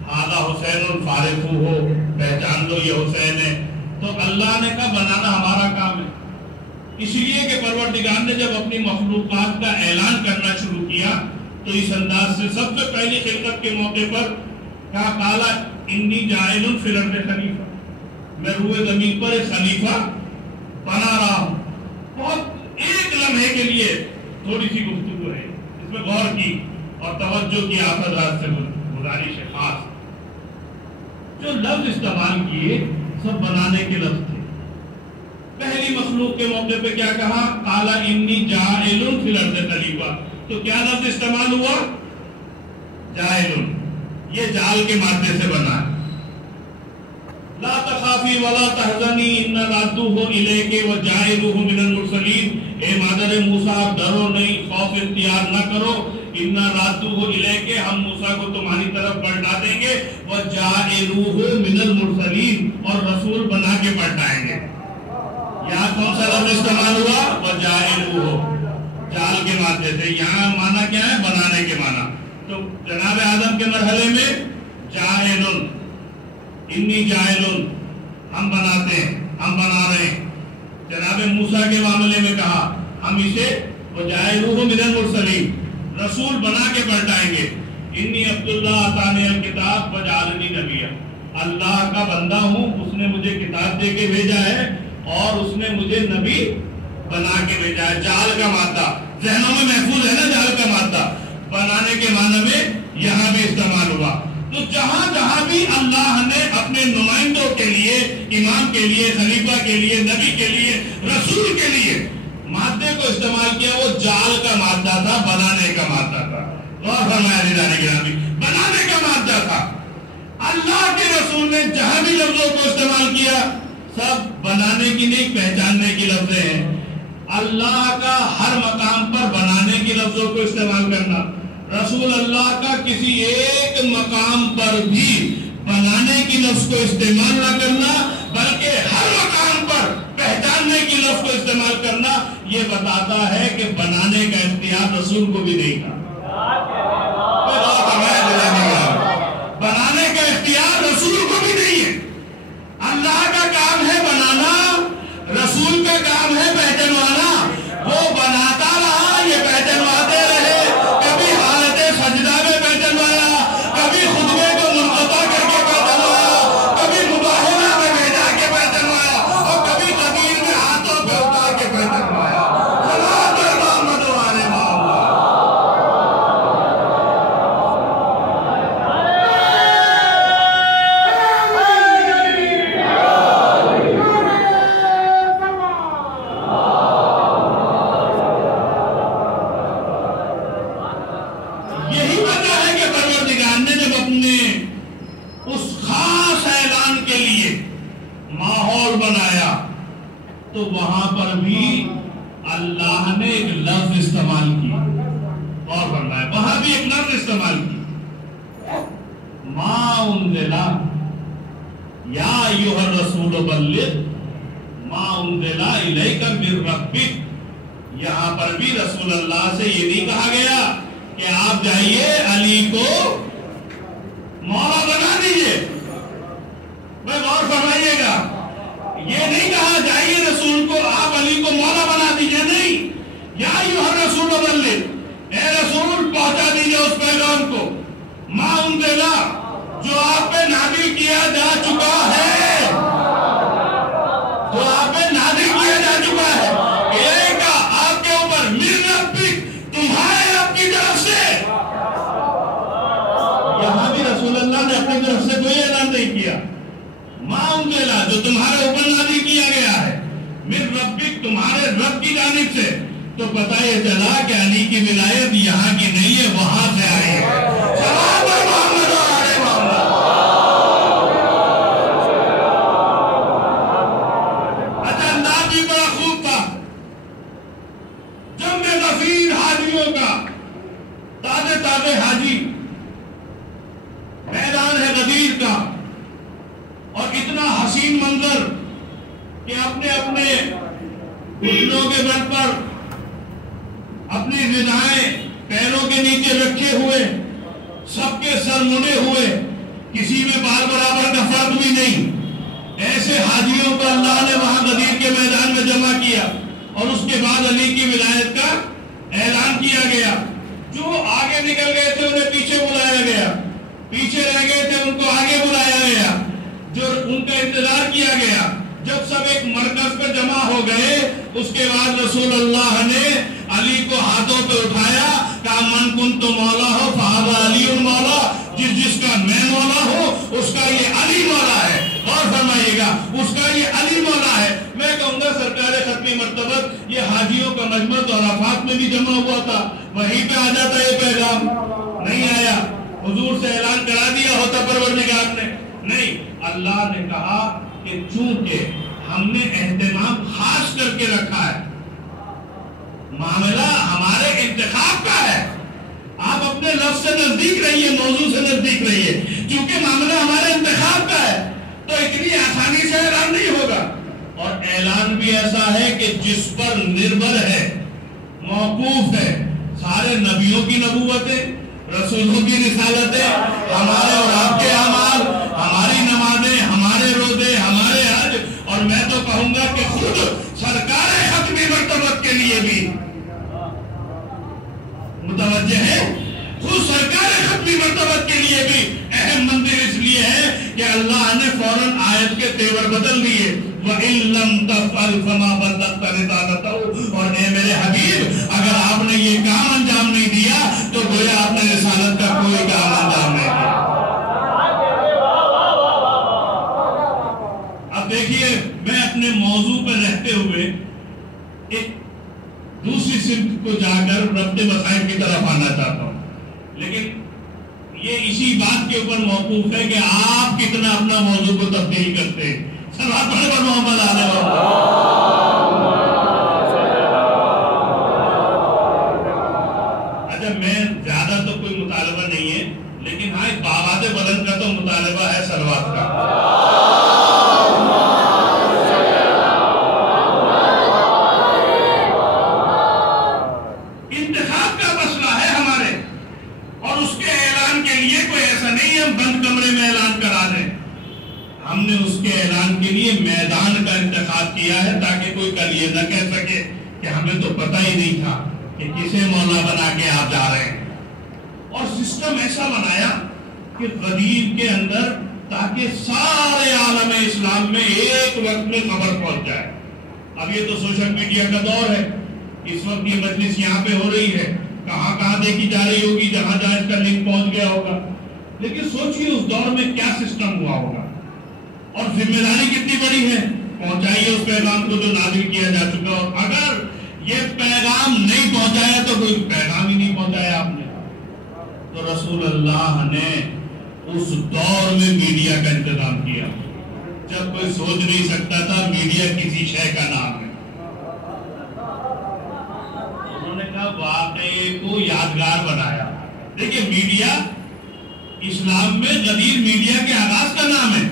ھذا حسین فارف ہو، پہچان لو یہ حسین ہے۔ تو اللہ نے کہا بنانا ہمارا کام ہے، اس لیے کہ پروردگار نے جب اپنی مخلوقات کا اعلان کرنا شروع کیا تو اس انداز سے سب سے پہلی خلقت کے موقع پر کہا قالا انی جاعل فی الارض خلیفہ، میں روئے زمین پر ایک خلیفہ بنا رہا ہوں۔ بہت ایک لمحے کے لیے تھوڑی سی گفتگو ہے، اس میں غور کی اور توجہ کی آپ حضرات سے گزارش ہے خاص۔ جو لفظ استعمال کیے سب بنانے کے لفظ تھے۔ پہلی مخلوق کے موقع پہ کیا کہا؟ قال انی جاعل فی الارض خلیفہ، تو کیا لفظ استعمال ہوا؟ جاعل، یہ جعل کے مادے سے بنا ہے۔ لا تخافی ولا تحزنی ان رادوہ الیک وجاعلوہ من المرسلین، اے مادر موسیٰ آپ ڈرو نہیں، خوف اختیار نہ کرو، ان رادوہ الیک، ہم موسیٰ کو تمہاری طرف پلٹا دیں گے، وجاعلوہ من المرسلین، اور رسول بنا کے پلٹائیں گے۔ یہاں کون سا لفظ استعمال ہوا؟ وجاعلوہ، جعل کے مادے سے۔ یہاں معنی کیا ہے؟ بنانے کے معنی۔ تو جناب آدم کے مرحلے میں جاعل، انی جاعل، ہم بناتے ہیں، ہم بنا رہے ہیں۔ جناب موسیٰ کے معاملے میں کہا ہم اسے وجاعلوہ من المرسلین، رسول بنا کے پلٹائیں گے۔ انی عبداللہ آتانی الکتاب وجعلنی نبیا، اللہ کا بندہ ہوں، اس نے مجھے کتاب دے کے بھیجا ہے اور اس نے مجھے نبی بنا کے بھیجا ہے۔ جعل کا مادہ ذہنوں میں محفوظ ہے نا، جعل کا مادہ بنانے کے معنی میں یہاں بھی استعمال ہوا۔ تو جہاں جہاں بھی اللہ نے اپنے نمائندوں کے لیے، امام کے لیے، خلیفہ کے لیے، نبی کے لیے، رسول کے لیے مادے کو استعمال کیا، وہ جعل کا مادہ تھا، بنانے کا مادہ تھا۔ غور فرمایا عزیزان گرامی، بنانے کا مادہ تھا۔ اللہ کے رسول نے جہاں بھی لفظوں کو استعمال کیا سب بنانے کی نہیں، پہچاننے کی لفظیں ہیں۔ اللہ کا ہر مقام پر بنانے کی لفظوں کو استعمال کرنا، رسول اللہ کا کسی ایک مقام پر بھی بنانے کی لفظ کو استعمال نہ کرنا، بلکہ ہر مقام پر پہچاننے کی لفظ کو استعمال کرنا، یہ بتاتا ہے کہ بنانے کا اختیار رسول کو بھی نہیں تھا۔ بنانے کا اختیار رسول کو بھی نہیں ہے۔ اللہ کا کام ہے بنانا، رسول کا کام ہے پہچانوانا۔ وہ بناتا رہا، یہ پہچانواتے رہے، کبھی حالت سجدہ میں پہچانوایا، کبھی خطبے کو منقطع کر کے پہچانوایا، کبھی مباہلہ میں بھیجا کے پہچانوایا، اور کبھی قبیل میں ہاتھوں پہ اتار کے پہچانوایا۔ صلوات محمد و آل محمد۔ یہی وجہ ہے کہ پروردگار نے جب اپنے اس خاص اعلان کے لیے ماحول بنایا تو وہاں پر بھی اللہ نے ایک لفظ استعمال کیا، اور فرمایا وہاں بھی ایک لفظ استعمال کی، ما انزل یا ایھا الرسول بلغ ما انزل الیک من ربک۔ یہاں پر بھی رسول اللہ سے یہ نہیں کہا گیا کہ آپ جائیے علی کو مولا بنا دیجئے، میں غور فرمائیے گا، یہ نہیں کہا جائیے رسول کو آپ علی کو مولا بنا دیجئے، نہیں، یا ایھا الرسول بلغ، اے رسول پہنچا دیجئے اس پیغام کو، ما انزل، جو آپ پہ نازل کیا جا چکا ہے، جو آپ پہ نازل کیا جا چکا ہے، ایک آپ کے اوپر من ربک، تمہارے رب کی طرف سے۔ یہاں بھی رسول اللہ نے اپنی طرف سے کوئی اعلان نہیں کیا، ما انزل، جو تمہارے اوپر نازل کیا گیا ہے، من ربک، تمہارے رب کی جانب سے۔ تو پتہ یہ چلا کہ علی کی ولایت یہاں کی نہیں ہے، وہاں سے آئی ہے۔ صلوات محمد و آل محمد۔ اچھا، انداز بھی بڑا خوب تھا، جنگ غفیر حاجیوں کا، تاج حسین منظر کہ اپنے اپنے گھٹنوں کے بل پر اپنی ردائیں پیروں کے نیچے رکھے ہوئے، سب کے سر مڑے ہوئے، کسی میں بال برابر کا فرق بھی نہیں، ایسے حاجیوں کو اللہ نے وہاں غدیر کے میدان میں جمع کیا، اور اس کے بعد علی کی ولایت کا اعلان کیا گیا۔ جو آگے نکل گئے تھے انہیں پیچھے بلایا گیا، پیچھے رہ گئے تھے ان کو آگے بلایا گیا، جو ان کا انتظار کیا گیا۔ جب سب ایک مرکز پر جمع ہو گئے، اس کے بعد رسول اللہ نے علی کو ہاتھوں پہ اٹھایا، کہا من کنت مولا ہو فہذا علی مولا، جس کا میں مولا ہوں اس کا یہ علی مولا ہے۔ اور فرمائیے گا اس کا یہ علی مولا ہے۔ میں کہوں گا سرکار ختمی مرتبت یہ حاجیوں کا مجمع تو عرفات میں بھی جمع ہوا تھا، وہیں پہ آ جاتا یہ پیغام، نہیں آیا، حضور سے اعلان کرا دیا ہوتا پروردگار نے، نہیں، اللہ نے کہا کہ چونکہ ہم نے اہتمام خاص کر کے رکھا ہے، معاملہ ہمارے انتخاب کا ہے، آپ اپنے لفظ سے نزدیک رہیے، موضوع سے نزدیک رہیے، چونکہ معاملہ ہمارے انتخاب کا ہے تو اتنی آسانی سے اعلان نہیں ہوگا۔ اور اعلان بھی ایسا ہے کہ جس پر نربھر ہے، موقوف ہے، سارے نبیوں کی نبوتیں، رسولوں کی رسالتیں، ہمارے اور آپ کے اعمال، ہماری نمازیں، ہمارے روزے، ہمارے حج، اور میں تو کہوں گا کہ خود سرکار ختمی مرتبت کے لیے بھی متوجہ ہے، خود سرکار ختمی مرتبت کے لیے بھی اہم منزل اس لیے ہے کہ اللہ نے فوراً آیت کے تیور بدل دیے، وَإِن لَمْ تَفْعَلْ فَمَا بَلَّغْتَ رِسَالَتَهُ، اور اے میرے حبیب اگر آپ نے یہ کام انجام نہیں دیا تو گویا آپ نے رسالت کا کوئی کام انجام نہیں دیا۔ اب دیکھیے میں اپنے موضوع پر رہتے ہوئے ایک دوسری سمت کو جا کر ربط مسائل کی طرف آنا چاہتا ہوں، لیکن یہ اسی بات کے اوپر موقوف ہے کہ آپ کتنا اپنا موضوع کو تبدیل کرتے ہیں۔ صلوات پڑھیں پر محمد علیہ اچھا میں زیادہ تو کوئی مطالبہ نہیں ہے، لیکن ہاں ایک باغات بلند کا تو مطالبہ ہے صلوات کا۔ انتخاب کا مسئلہ ہے ہمارے، اور اس کے اعلان کے لیے کوئی ایسا نہیں ہے ہم بند کمرے میں اعلان کرا دیں، ہم نے اس کے اعلان کے لیے میدان کا انتخاب کیا ہے تاکہ کوئی کل یہ نہ کہہ سکے کہ ہمیں تو پتہ ہی نہیں تھا کہ کسے مولا بنا کے آپ جا رہے ہیں۔ اور سسٹم ایسا بنایا کہ غدیر کے اندر تاکہ سارے عالم اسلام میں ایک وقت میں خبر پہنچ جائے۔ اب یہ تو سوشل میڈیا کا دور ہے، اس وقت یہ مجلس یہاں پہ ہو رہی ہے، کہاں کہاں دیکھی جا رہی ہوگی، جہاں جہاں اس کا لنک پہنچ گیا ہوگا، لیکن سوچئے اس دور میں کیا سسٹم ہوا ہوگا، اور ذمہ داری کتنی بڑی ہے، پہنچائیے اس پیغام کو جو نازل کیا جا چکا ہو۔ اگر یہ پیغام نہیں پہنچایا تو کوئی پیغام ہی نہیں پہنچایا آپ نے، تو رسول اللہ نے اس دور میں میڈیا کا انتظام کیا جب کوئی سوچ نہیں سکتا تھا میڈیا کسی شے کا نام ہے۔ انہوں نے کہا واقعے کو یادگار بنایا۔ دیکھیں میڈیا اسلام میں غدیر میڈیا کے آغاز کا نام ہے،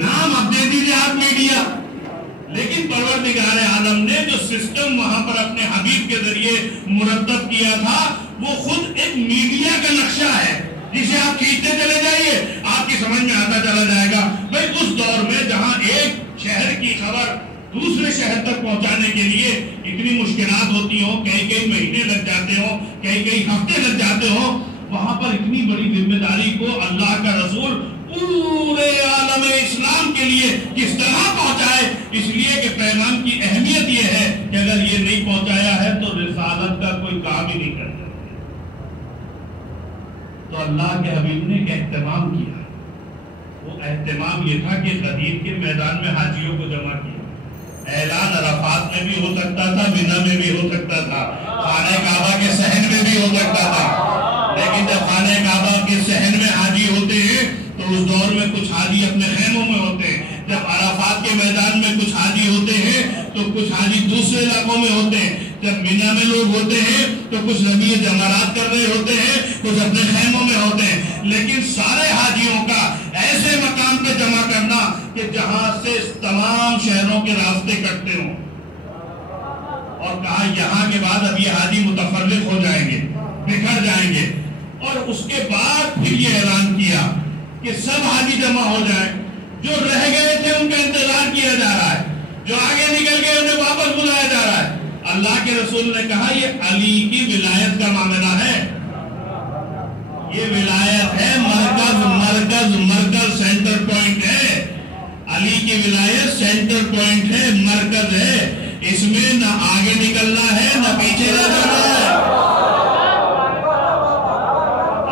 نام اب دے دیجئے آپ میڈیا، لیکن پروردگار عالم نے جو سسٹم وہاں پر اپنے حبیب کے ذریعے مرتب کیا تھا وہ خود ایک میڈیا کا نقشہ ہے جسے آپ کھینچتے چلے جائیے آپ کی سمجھ میں آتا چلا جائے گا۔ بھئی اس دور میں جہاں ایک شہر کی خبر دوسرے شہر تک پہنچانے کے لیے اتنی مشکلات ہوتی ہوں، کئی مہینے لگ جاتے ہوں، کئی ہفتے لگ جاتے ہوں، وہاں پر اتنی بڑی ذمہ داری کو اللہ کا رسول پورے عالم اسلام کے لیے کس طرح پہنچائے، اس لیے کہ پیغام کی اہمیت یہ ہے کہ اگر یہ نہیں پہنچایا ہے تو رسالت کا کوئی کام ہی نہیں کرتا۔ تو اللہ کے حبیب نے ایک اہتمام کیا، وہ اہتمام یہ تھا کہ غدیر کے میدان میں حاجیوں کو جمع کیا۔ اعلان عرفات میں بھی ہو سکتا تھا، مینا میں بھی ہو سکتا تھا، خانہ کعبہ کے صحن میں بھی ہو سکتا تھا، لیکن جب خانہ کعبہ کے صحن میں حاجی ہوتے ہیں تو اس دور میں کچھ حاجی اپنے خیموں میں ہوتے ہیں، جب عرفات کے میدان میں کچھ حاجی ہوتے ہیں تو کچھ حاجی دوسرے علاقوں میں ہوتے ہیں، جب مینا میں لوگ ہوتے ہیں تو کچھ رمی جمرات کر رہے ہوتے ہیں، کچھ اپنے خیموں میں ہوتے ہیں، لیکن سارے حاجیوں کا ایسے مقام پہ جمع کرنا کہ جہاں سے تمام شہروں کے راستے کٹتے ہوں، اور کہا یہاں کے بعد اب یہ حاجی متفرق ہو جائیں گے، بکھر جائیں گے، اور اس کے بعد پھر یہ اعلان کیا کہ سب حاجی جمع ہو جائیں، جو رہ گئے تھے ان کا انتظار کیا جا رہا ہے، جو آگے نکل گئے انہیں واپس بلایا جا رہا ہے۔ اللہ کے رسول نے کہا یہ علی کی ولایت کا معاملہ ہے، یہ ولایت ہے، مرکز سینٹر پوائنٹ ہے، علی کی ولایت سینٹر پوائنٹ ہے، مرکز ہے، اس میں نہ آگے نکلنا ہے نہ پیچھے رہ جانا ہے۔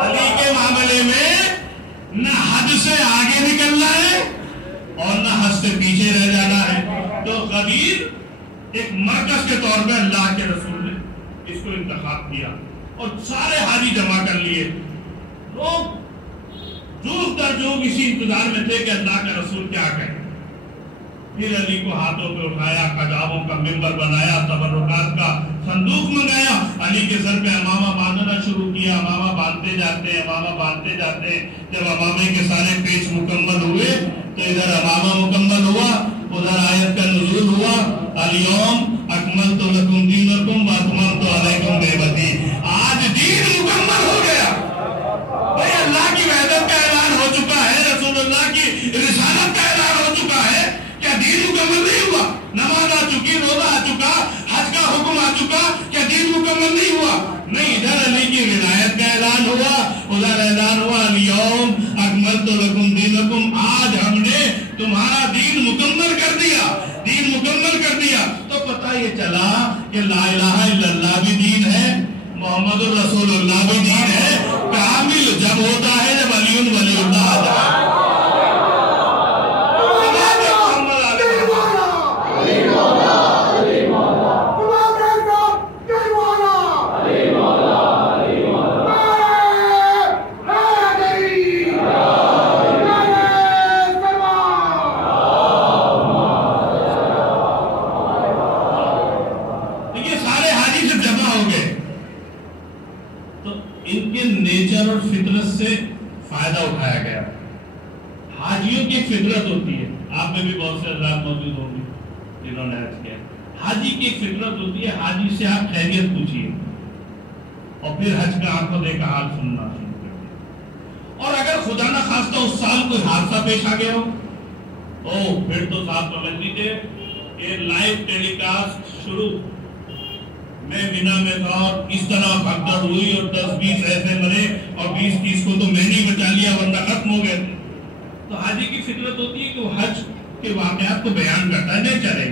علی کے معاملے میں نہ حد سے آگے نکلنا ہے اور نہ حد سے پیچھے رہ جانا ہے۔ تو غدیر ایک مرکز کے طور پہ اللہ کے رسول نے اس کو انتخاب کیا اور سارے حاجی جمع کر لیے۔ لوگ جوگ در جوگ اسی انتظار میں تھے کہ اللہ کا رسول کیا کہے۔ پھر علی کو ہاتھوں پہ اٹھایا، قجاووں کا منبر بنایا، تبرکات کا صندوق منگایا، علی کے سر پہ امامہ باندھنا شروع کیا، امامہ باندھتے جاتے ہیں، امامہ باندھتے جاتے ہیں۔ جب امامے کے سارے پیچ مکمل ہوئے تو ادھر امامہ مکمل ہوا، ادھر آیت کا نزول ہوا، الیوم اکملت لکم دینکم واتممت علیکم نعمتی، آج دین مکمل ہو گیا۔ بھئی اللہ کی وحدت کا اعلان ہو چکا ہے، رسول اللہ کی رسالت کا اعلان ہو چکا ہے، کیا دین مکمل نہیں ہوا؟ نماز آ چکی، روزہ آ چکا، حج کا حکم آ چکا، کیا دین مکمل نہیں ہوا؟ نہیں، ادھر علی کی ولایت کا اعلان ہوا، ادھر اعلان ہوا الیوم اکملت لکم دینکم، آج ہم نے تمہارا دین مکمل کر دیا، دین مکمل کر دیا۔ تو پتہ یہ چلا کہ لا الہ الا اللہ بھی دین ہے، محمد الرسول اللہ بھی دین ہے۔ کامل جب ہوتا ہے جب علی ولی اللہ آ جائے۔ فائدہ اٹھایا گیا۔ حاجیوں کی فطرت ہوتی ہے، آپ میں بھی بہت سے حضرات موجود ہوں گے جنہوں نے حج کیا۔ حاجی کی ایک فطرت ہوتی ہے، حاجی سے آپ خیریت پوچھیے اور پھر حج کا آنکھوں دیکھا حال سننا شروع کر دیں۔ اور اگر خدا نہ خواستہ اس سال کوئی حادثہ پیش آ گیا ہو پھر تو صاحب سمجھ لیجیے کہ لائیو ٹیلی کاسٹ شروع۔ میں مینا میں تھا اور اس طرح بھگدڑ ہوئی اور 10-20 ایسے مرے اور 20-30 کو تو میں نے بچا لیا ورنہ ختم ہو گئے تھے۔ تو حاجی کی فطرت ہوتی ہے کہ وہ حج کے واقعات کو بیان کرتا ہے، نہیں چلے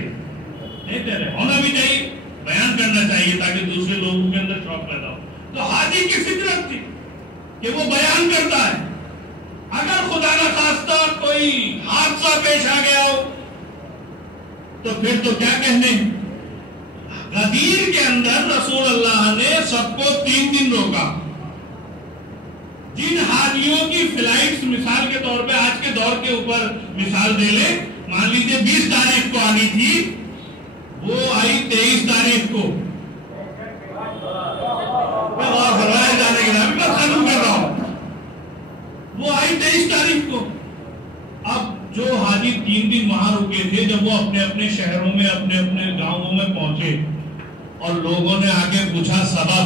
ہونا بھی چاہیے، بیان کرنا چاہیے تاکہ دوسرے لوگوں کے اندر شوق پیدا ہو۔ تو حاجی کی فطرت تھی کہ وہ بیان کرتا ہے۔ اگر خدا نہ خواستہ کوئی حادثہ پیش آ گیا ہو تو پھر تو کیا کہنے۔ غدیر کے اندر رسول اللہ نے سب کو 3 دن روکا۔ جن حاجیوں کی فلائٹس مثال کے طور پہ آج کے دور کے اوپر مثال دے لیں، مان لیجیے 20 تاریخ کو آنی تھی، وہ آئی 23 تاریخ کو۔ میں اور فرمایا جانے کے نام میں ختم کر رہا ہوں، وہ آئی 23 تاریخ کو۔ اب جو حاجی 3 دن وہاں رکے تھے، جب وہ اپنے اپنے شہروں میں اپنے اپنے گاؤں میں پہنچے اور لوگوں نے آگے پوچھا سبب،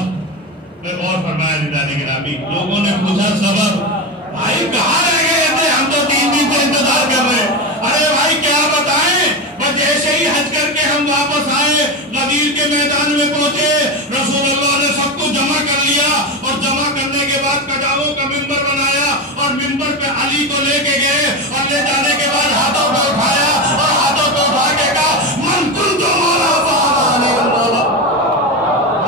میں غور فرمایا جانے کے نام، لوگوں نے پوچھا سبب، بھائی کہاں رہ گئے تھے؟ ہم تو 3 دن سے انتظار کر رہے ہیں۔ ارے بھائی کیا بتائیں، بس ایسے ہی حج کر کے ہم واپس آئے، غدیر کے میدان میں پہنچے، رسول اللہ نے سب کو جمع کر لیا اور جمع کرنے کے بعد قجاووں کا منبر بنایا اور منبر پہ علی کو لے کے گئے اور لے جانے کے بعد ہاتھوں کو اٹھایا اور ہاتھوں کو اٹھا کے کہا من کنت مولا فہذا علی مولا۔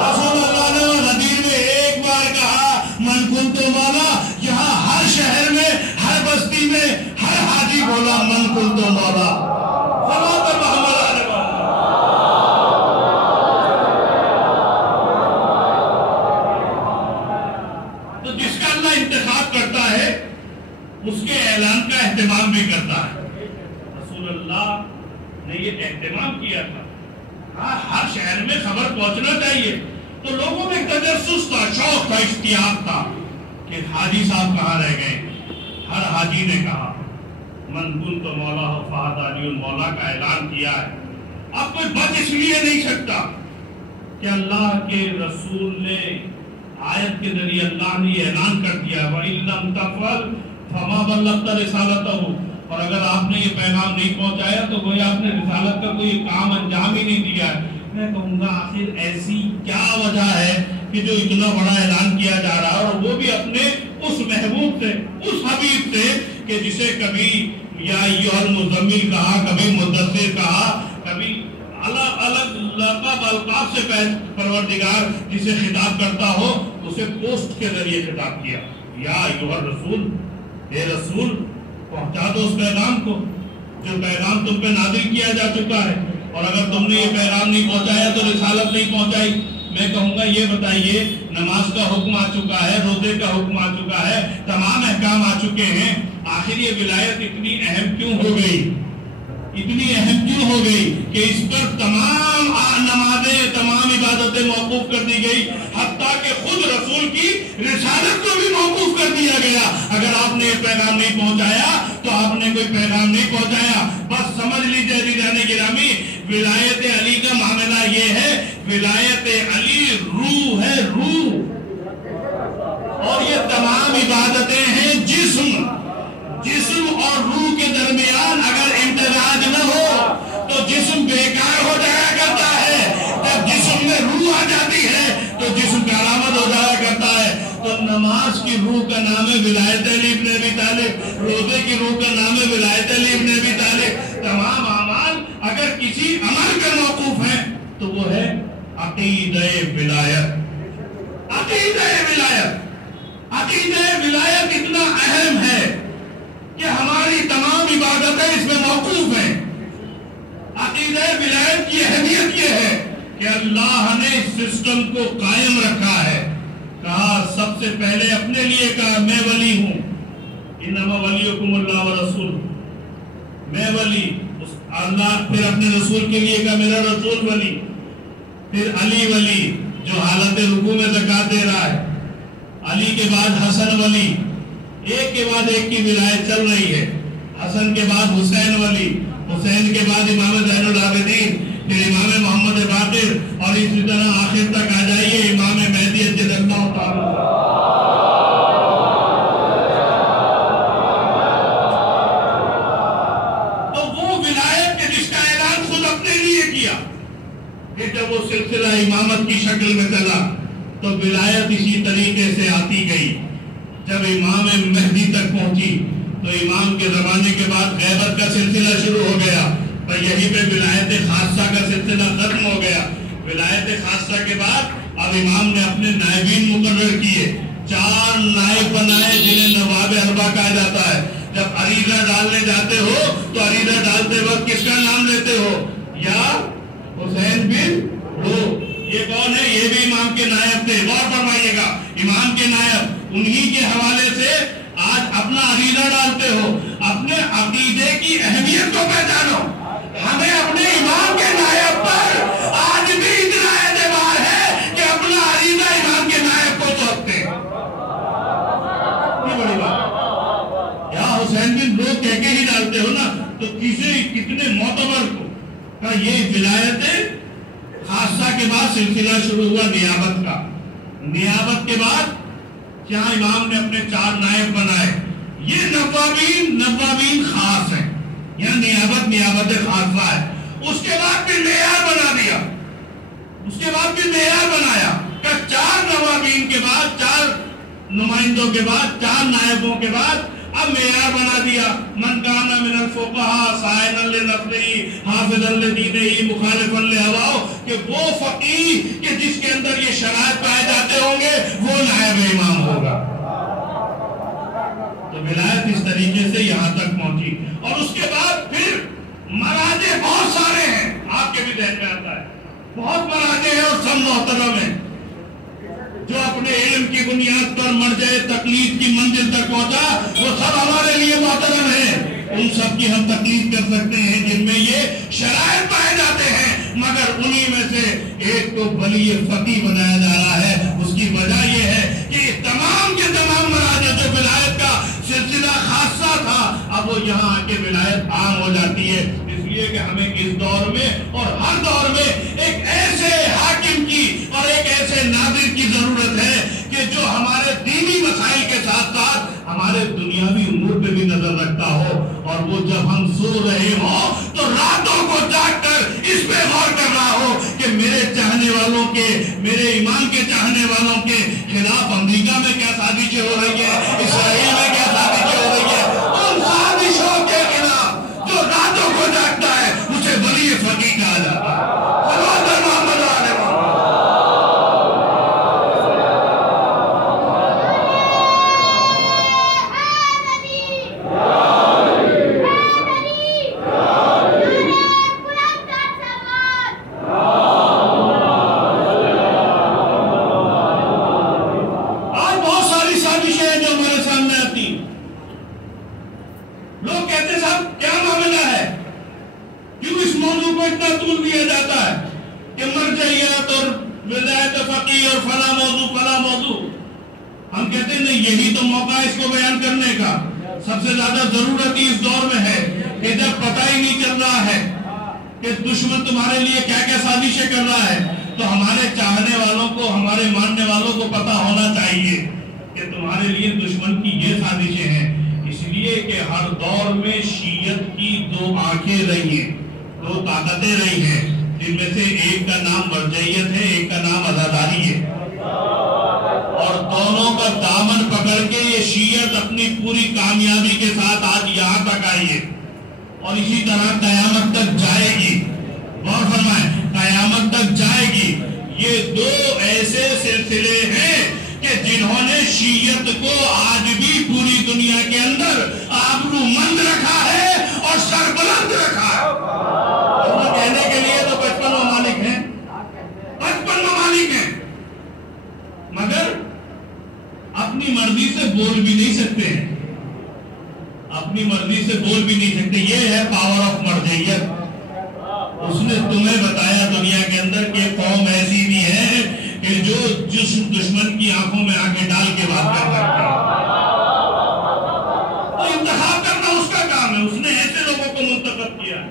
رسول اللہ نے غدیر میں ایک بار کہا من کنت مولا، یہاں ہر شہر میں ہر بستی میں ہر حاجی بولا من کنت مولا۔ اس کے اعلان کا اہتمام بھی کرتا ہے۔ رسول اللہ نے یہ اہتمام کیا تھا، ہر شہر میں خبر پہنچنا چاہیے۔ تو لوگوں میں تجسس تھا، شوق تھا، اشتیاق تھا کہ حاجی صاحب کہاں رہ گئے۔ ہر حاجی نے کہا من کنت مولا فہذا علی المولا کا اعلان کیا ہے. اب کوئی بچ اس لیے نہیں سکتا کہ اللہ کے رسول نے آیت کے ذریعے اللہ نے یہ اعلان کر دیا وَإِن لَمْ تَفْعَلْ فَمَا بَلَّغْتَ رِسَالَتَهُ. اور اگر آپ نے یہ پیغام نہیں پہنچایا تو گویا آپ نے رسالت کا کوئی کام انجام ہی نہیں دیا ہے. میں کہوں گا آخر ایسی کیا وجہ ہے کہ جو اتنا بڑا اعلان کیا جا رہا ہے اور وہ بھی اپنے اس محبوب سے, اس حبیب سے کہ جسے کبھی یا ایھا المزمل کہا, کبھی مدثر کہا, کبھی الگ الگ لقب القاب سے پروردگار جسے خطاب کرتا ہو اسے پوسٹ کے ذریعے خطاب کیا. یا ایھا الرسول, اے رسول پہنچا دو اس پیغام کو جو پیغام تم پہ نازل کیا جا چکا ہے. اور اگر تم نے یہ پیغام نہیں پہنچایا تو رسالت نہیں پہنچائی. میں کہوں گا یہ بتائیے, نماز کا حکم آ چکا ہے, روزے کا حکم آ چکا ہے, تمام احکام آ چکے ہیں, آخر یہ ولایت اتنی اہم کیوں ہو گئی, اتنی اہم کیوں ہو گئی کہ اس پر تمام نمازیں, تمام عبادتیں موقوف کر دی گئی, حتیٰ کہ خود رسول کی رسالت کو بھی موقوف کر دیا گیا. اگر آپ نے یہ پیغام نہیں پہنچایا تو آپ نے کوئی پیغام نہیں پہنچایا. بس سمجھ لیجیے عزیزان گرامی, ولایت علی کا معاملہ یہ ہے, ولایت علی روح ہے, روح. اور یہ تمام عبادتیں ہیں جسم اور روح کے درمیان اگر امتزاج نہ ہو تو جسم بیکار ہو جایا کرتا ہے. جب جسم میں روح آ جاتی ہے تو جسم کارآمد ہو جایا کرتا ہے. تو نماز کی روح کا نام ہے ولایت علی ابن ابی طالب, روزے کی روح کا نام ہے ولایت علی ابن ابی طالب. تمام اعمال اگر کسی عمل کا موقوف ہے تو وہ ہے عقیدہ ولایت. عقیدہ ولایت, عقیدہ ولایت اتنا اہم ہے کہ ہماری تمام عبادتیں اس میں موقوف ہیں. عقیدہ ولایت کی اہمیت یہ ہے کہ اللہ نے اس سسٹم کو قائم رکھا ہے. کہا سب سے پہلے اپنے لیے کہا میں ولی ہوں, انما ولیکم اللہ ورسول, میں ولی اللہ. پھر اپنے رسول کے لیے کہا میرا رسول ولی. پھر علی ولی جو حالت رکوع میں زکات دے رہا ہے. علی کے بعد حسن ولی, ایک کے بعد ایک کی ولایت چل رہی ہے. حسن کے بعد حسین ولی, حسین کے بعد امام زین العابدین, پھر امام محمد باقر, اور اسی طرح آخر تک آ جائیے امام مہدی اجل اللہ تعالی. تو وہ ولایت کے جس کا اعلان خود اپنے لیے کیا کہ جب وہ سلسلہ امامت کی شکل میں چلا تو ولایت اسی طریقے سے آتی گئی. جب امام مہدی تک پہنچی تو امام کے زمانے کے بعد غیبت کا سلسلہ شروع ہو گیا, اور یہیں پہ ولایت خاصہ کا سلسلہ ختم ہو گیا. ولایت خاصہ کے بعد اب امام نے اپنے نائبین مقرر کیے, 4 نائب بنائے جنہیں نواب اربع کہا جاتا ہے. جب عریضہ ڈالنے جاتے ہو تو عریضہ ڈالتے وقت کس کا نام لیتے ہو, یا حسین بن رو. یہ کون ہے, یہ بھی امام کے نائب تھے. غور فرمائیے گا, امام کے نائب, انہی کے حوالے سے آج اپنا عقیدہ ڈالتے ہو. اپنے عقیدے کی اہمیت کو پہچانو. ہمیں اپنے امام کے نائب پر آج بھی اتنا اعتبار ہے کہ اپنا عقیدہ امام کے نائب کو سونپتے ہیں. یہ بڑی بات. یا حسین بن لوگ کہہ کے ہی ڈالتے ہو نا, تو کتنے معتبر کو کا یہ ولایت خاصہ کے بعد سلسلہ شروع ہوا نیابت کا. نیابت کے بعد جہاں امام نے اپنے 4 نائب بنائے, یہ نوابین خاص ہیں, یا نیابت خاصہ ہے. اس کے بعد پھر معیار بنا دیا, اس کے بعد پھر معیار بنایا کہ 4 نوابین کے بعد, 4 نمائندوں کے بعد, 4 نائبوں کے بعد اب معیار بنا دیا. من کان من الفقہاء صائنا لنفسہ حافظا لدینہ مخالفا لہواه, کہ وہ فقیہ کہ جس کے اندر یہ شرائط پائے جاتے ہوں گے وہ نائب امام ہوگا. تو ولایت اس طریقے سے یہاں تک پہنچی. اور اس کے بعد پھر مراجع بہت سارے ہیں, آپ کے بھی ذہن میں آتا ہے بہت مراجع ہیں اور سب محترم ہیں. جو اپنے علم کی بنیاد پر مرجع تقلید کی منزل تک پہنچا وہ سب ہمارے لیے محترم ہیں. ان سب کی ہم تقلید کر سکتے ہیں جن میں یہ شرائط پائے جاتے ہیں, مگر انہی میں سے ایک کو ولی فقیہ بنایا جا رہا ہے. اس کی وجہ یہ ہے کہ تمام کے تمام مراجع جو ولایت کا سلسلہ خاصہ تھا، اب وہ یہاں آ کے ولایت عام ہو جاتی ہے۔ اس لیے کہ ہمیں اس دور میں اور ہر دور میں ایک ایسے حاکم کی اور ایک ایسے ناظر کی ضرورت ہے کہ جو ہمارے دینی مسائل کے ساتھ ساتھ ہمارے دنیاوی امور پہ بھی نظر رکھتا ہو، اور وہ جب ہم سو رہے ہوں تو راتوں کو جاگ کر اس پہ غور کر رہا ہو کہ میرے چاہنے والوں کے، میرے ایمان کے چاہنے والوں کے خلاف امریکہ میں کیا سازشیں ہو رہی ہیں، اسرائیل میں کیا سازشیں ہو رہی ہیں۔ ان سازشوں کے خلاف جو راتوں کو جاگتا ہے اسے ولی فقیہ کہا جاتا ہے۔ سب سے زیادہ ضرورت اس دور میں ہے کہ جب پتہ ہی نہیں چل رہا ہے کہ دشمن تمہارے لیے کیا کیا سازشیں کر رہا ہے، تو ہمارے چاہنے والوں کو، ہمارے ماننے والوں کو پتہ ہونا چاہیے کہ تمہارے لیے دشمن کی یہ سازشیں ہیں۔ اس لیے کہ ہر دور میں شیعت کی دو آنکھیں رہی ہیں، دو طاقتیں رہی ہیں، جن میں سے ایک کا نام مرجعیت ہے، ایک کا نام عزاداری ہے، اور دونوں کا دامن پکڑ کے یہ شیعت اپنی پوری کامیابی کے ساتھ آج یہاں تک آئی ہے، اور اسی طرح قیامت تک جائے گی۔ غور فرمائیں، قیامت تک جائے گی۔ یہ دو ایسے سلسلے ہیں کہ جنہوں نے شیعت کو آج بھی پوری دنیا کے اندر آبرو مند رکھا ہے اور سربلند رکھا ہے۔ اور کہنے کے لیے تو 55 ممالک ہیں، 55 ممالک ہیں، مگر اپنی مرضی سے بول بھی نہیں سکتے ہیں، اپنی مرضی سے بول بھی نہیں سکتے۔ یہ ہے پاور آف مرجعیت۔ اس نے تمہیں بتایا دنیا کے اندر کہ قوم ایسی بھی ہے کہ جو جس دشمن کی آنکھوں میں آنکھیں ڈال کے بات کر سکتے ہیں، تو انتخاب کرنا اس کا کام ہے۔ اس نے ایسے لوگوں کو منتخب کیا۔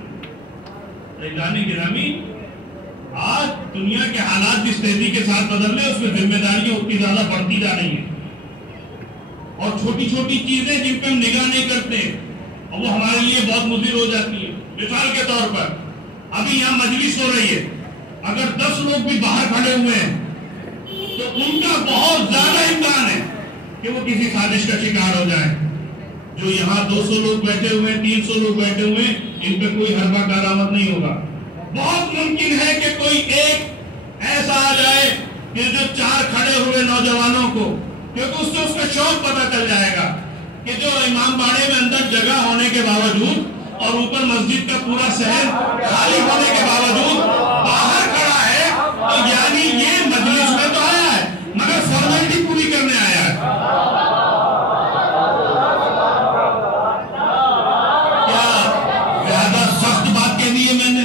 گرامی، آج دنیا کے حالات جس تیزی کے ساتھ بدل رہے ہیں، اس میں ذمہ داریاں اتنی زیادہ بڑھتی جا رہی ہیں، اور چھوٹی چھوٹی چیزیں جن پہ ہم نگاہ نہیں کرتے اور وہ ہمارے لیے بہت مضر ہو جاتی ہیں۔ مثال کے طور پر ابھی یہاں مجلس ہو رہی ہے، اگر 10 لوگ بھی باہر کھڑے ہوئے ہیں تو ان کا بہت زیادہ امکان ہے کہ وہ کسی سازش کا شکار ہو جائیں۔ جو یہاں 200 لوگ بیٹھے ہوئے ہیں، 300 لوگ بیٹھے ہوئے ہیں، ان پہ کوئی حربہ کارآمد نہیں ہوگا۔ بہت ممکن ہے کہ کوئی ایک ایسا آ جائے کہ جو 4 کھڑے ہوئے نوجوانوں کو، کیونکہ اس سے اس کا شوق پتہ چل جائے گا کہ جو امام باڑے میں اندر جگہ ہونے کے باوجود اور اوپر مسجد کا پورا شہر خالی ہونے کے باوجود باہر کھڑا ہے، تو یعنی یہ مجلس میں تو آیا ہے مگر فارمیلٹی پوری کرنے آیا ہے۔ کیا زیادہ سخت بات کہہ دی ہے میں نے؟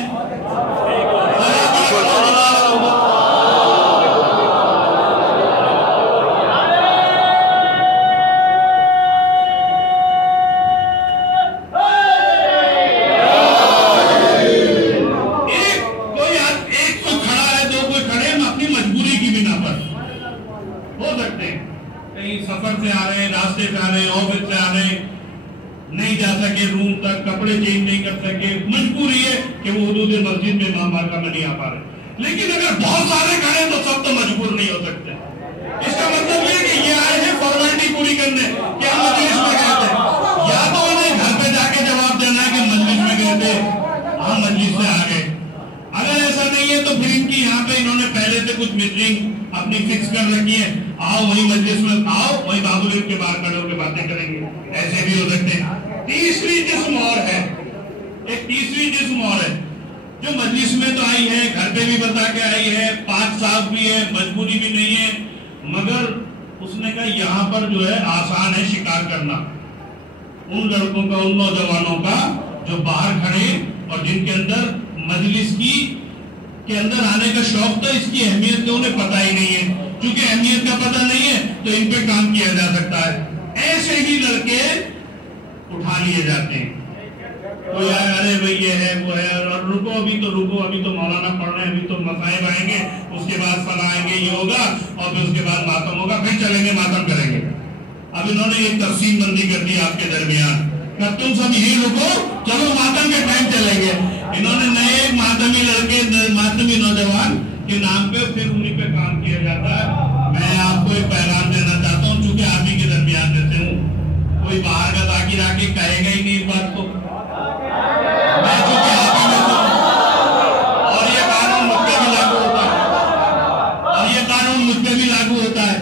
روم تک کپڑے چینج نہیں کر سکے، مجبوری ہے کہ وہ حدود مسجد میں امام بارگاہ میں نہیں آ پا رہے۔ لیکن اگر بہت سارے کھڑے تو سب تو مجبور نہیں ہو سکتے۔ اس کا مطلب یہ کہ یہ آئے ہیں فارمیلٹی پوری کرنے کہ ہم مجلس میں گئے تھے، یا تو انہیں گھر پہ جا کے جواب دینا ہے کہ مجلس میں گئے تھے، ہم مجلس سے آ گئے۔ اگر ایسا نہیں ہے تو پھر ان کی یہاں پہ انہوں نے پہلے سے کچھ میٹنگ اپنی فکس کر رکھی ہے، آؤ وہی مجلس میں آؤ، وہی بابل کے باہر کھڑے ہو کے باتیں کریں گے۔ ایسے بھی ہو سکتے ہیں۔ تیسری جسم اور ہے، ایک تیسری جسم اور ہے جو مجلس میں تو آئی ہے، گھر پہ بھی بتا کے آئی ہے، پاک صاف بھی ہے، مجبوری بھی نہیں ہے، مگر اس نے کہا یہاں پر جو ہے آسان ہے شکار کرنا ان لڑکوں کا، ان نوجوانوں کا جو باہر کھڑے اور جن کے اندر مجلس کے اندر آنے کا شوق تھا، اس کی اہمیت کا انہیں پتہ ہی نہیں ہے۔ چونکہ اہمیت کا پتہ نہیں ہے تو ان پہ کام کیا جا سکتا ہے۔ ایسے ہی لڑکے اٹھا لیے جاتے ہیں. کوئی آئے ارے بھائی یہ ہے وہ ہے اور رکو ابھی تو مولانا پڑھ رہے ہیں, ابھی تو مصائب آئیں گے, اس کے بعد فلاں آئیں گے, یہ ہوگا اور پھر اس کے بعد ماتم ہوگا, پھر چلیں گے ماتم کریں گے. اب انہوں نے ایک تقسیم بندی کر دی آپ کے درمیان کہ تم سب یہی رکو, چلو ماتم کے ٹائم چلیں گے. انہوں نے نئے ماتمی لڑکے, ماتمی نوجوان کے نام پہ پھر انہیں پہ کام کیا جاتا ہے. میں آپ کو ایک پیغام دینا چاہتا ہوں, چونکہ آپ ہی کے درمیان رہتے ہوں, کوئی باہر کا تاکہ آ کے کہے گا ہی نہیں اس بات کو. میں چونکہ آپ ہی میں ہوں اور یہ قانون مجھ پہ بھی لاگو ہوتا ہے, اور یہ قانون مجھ پہ بھی لاگو ہوتا ہے,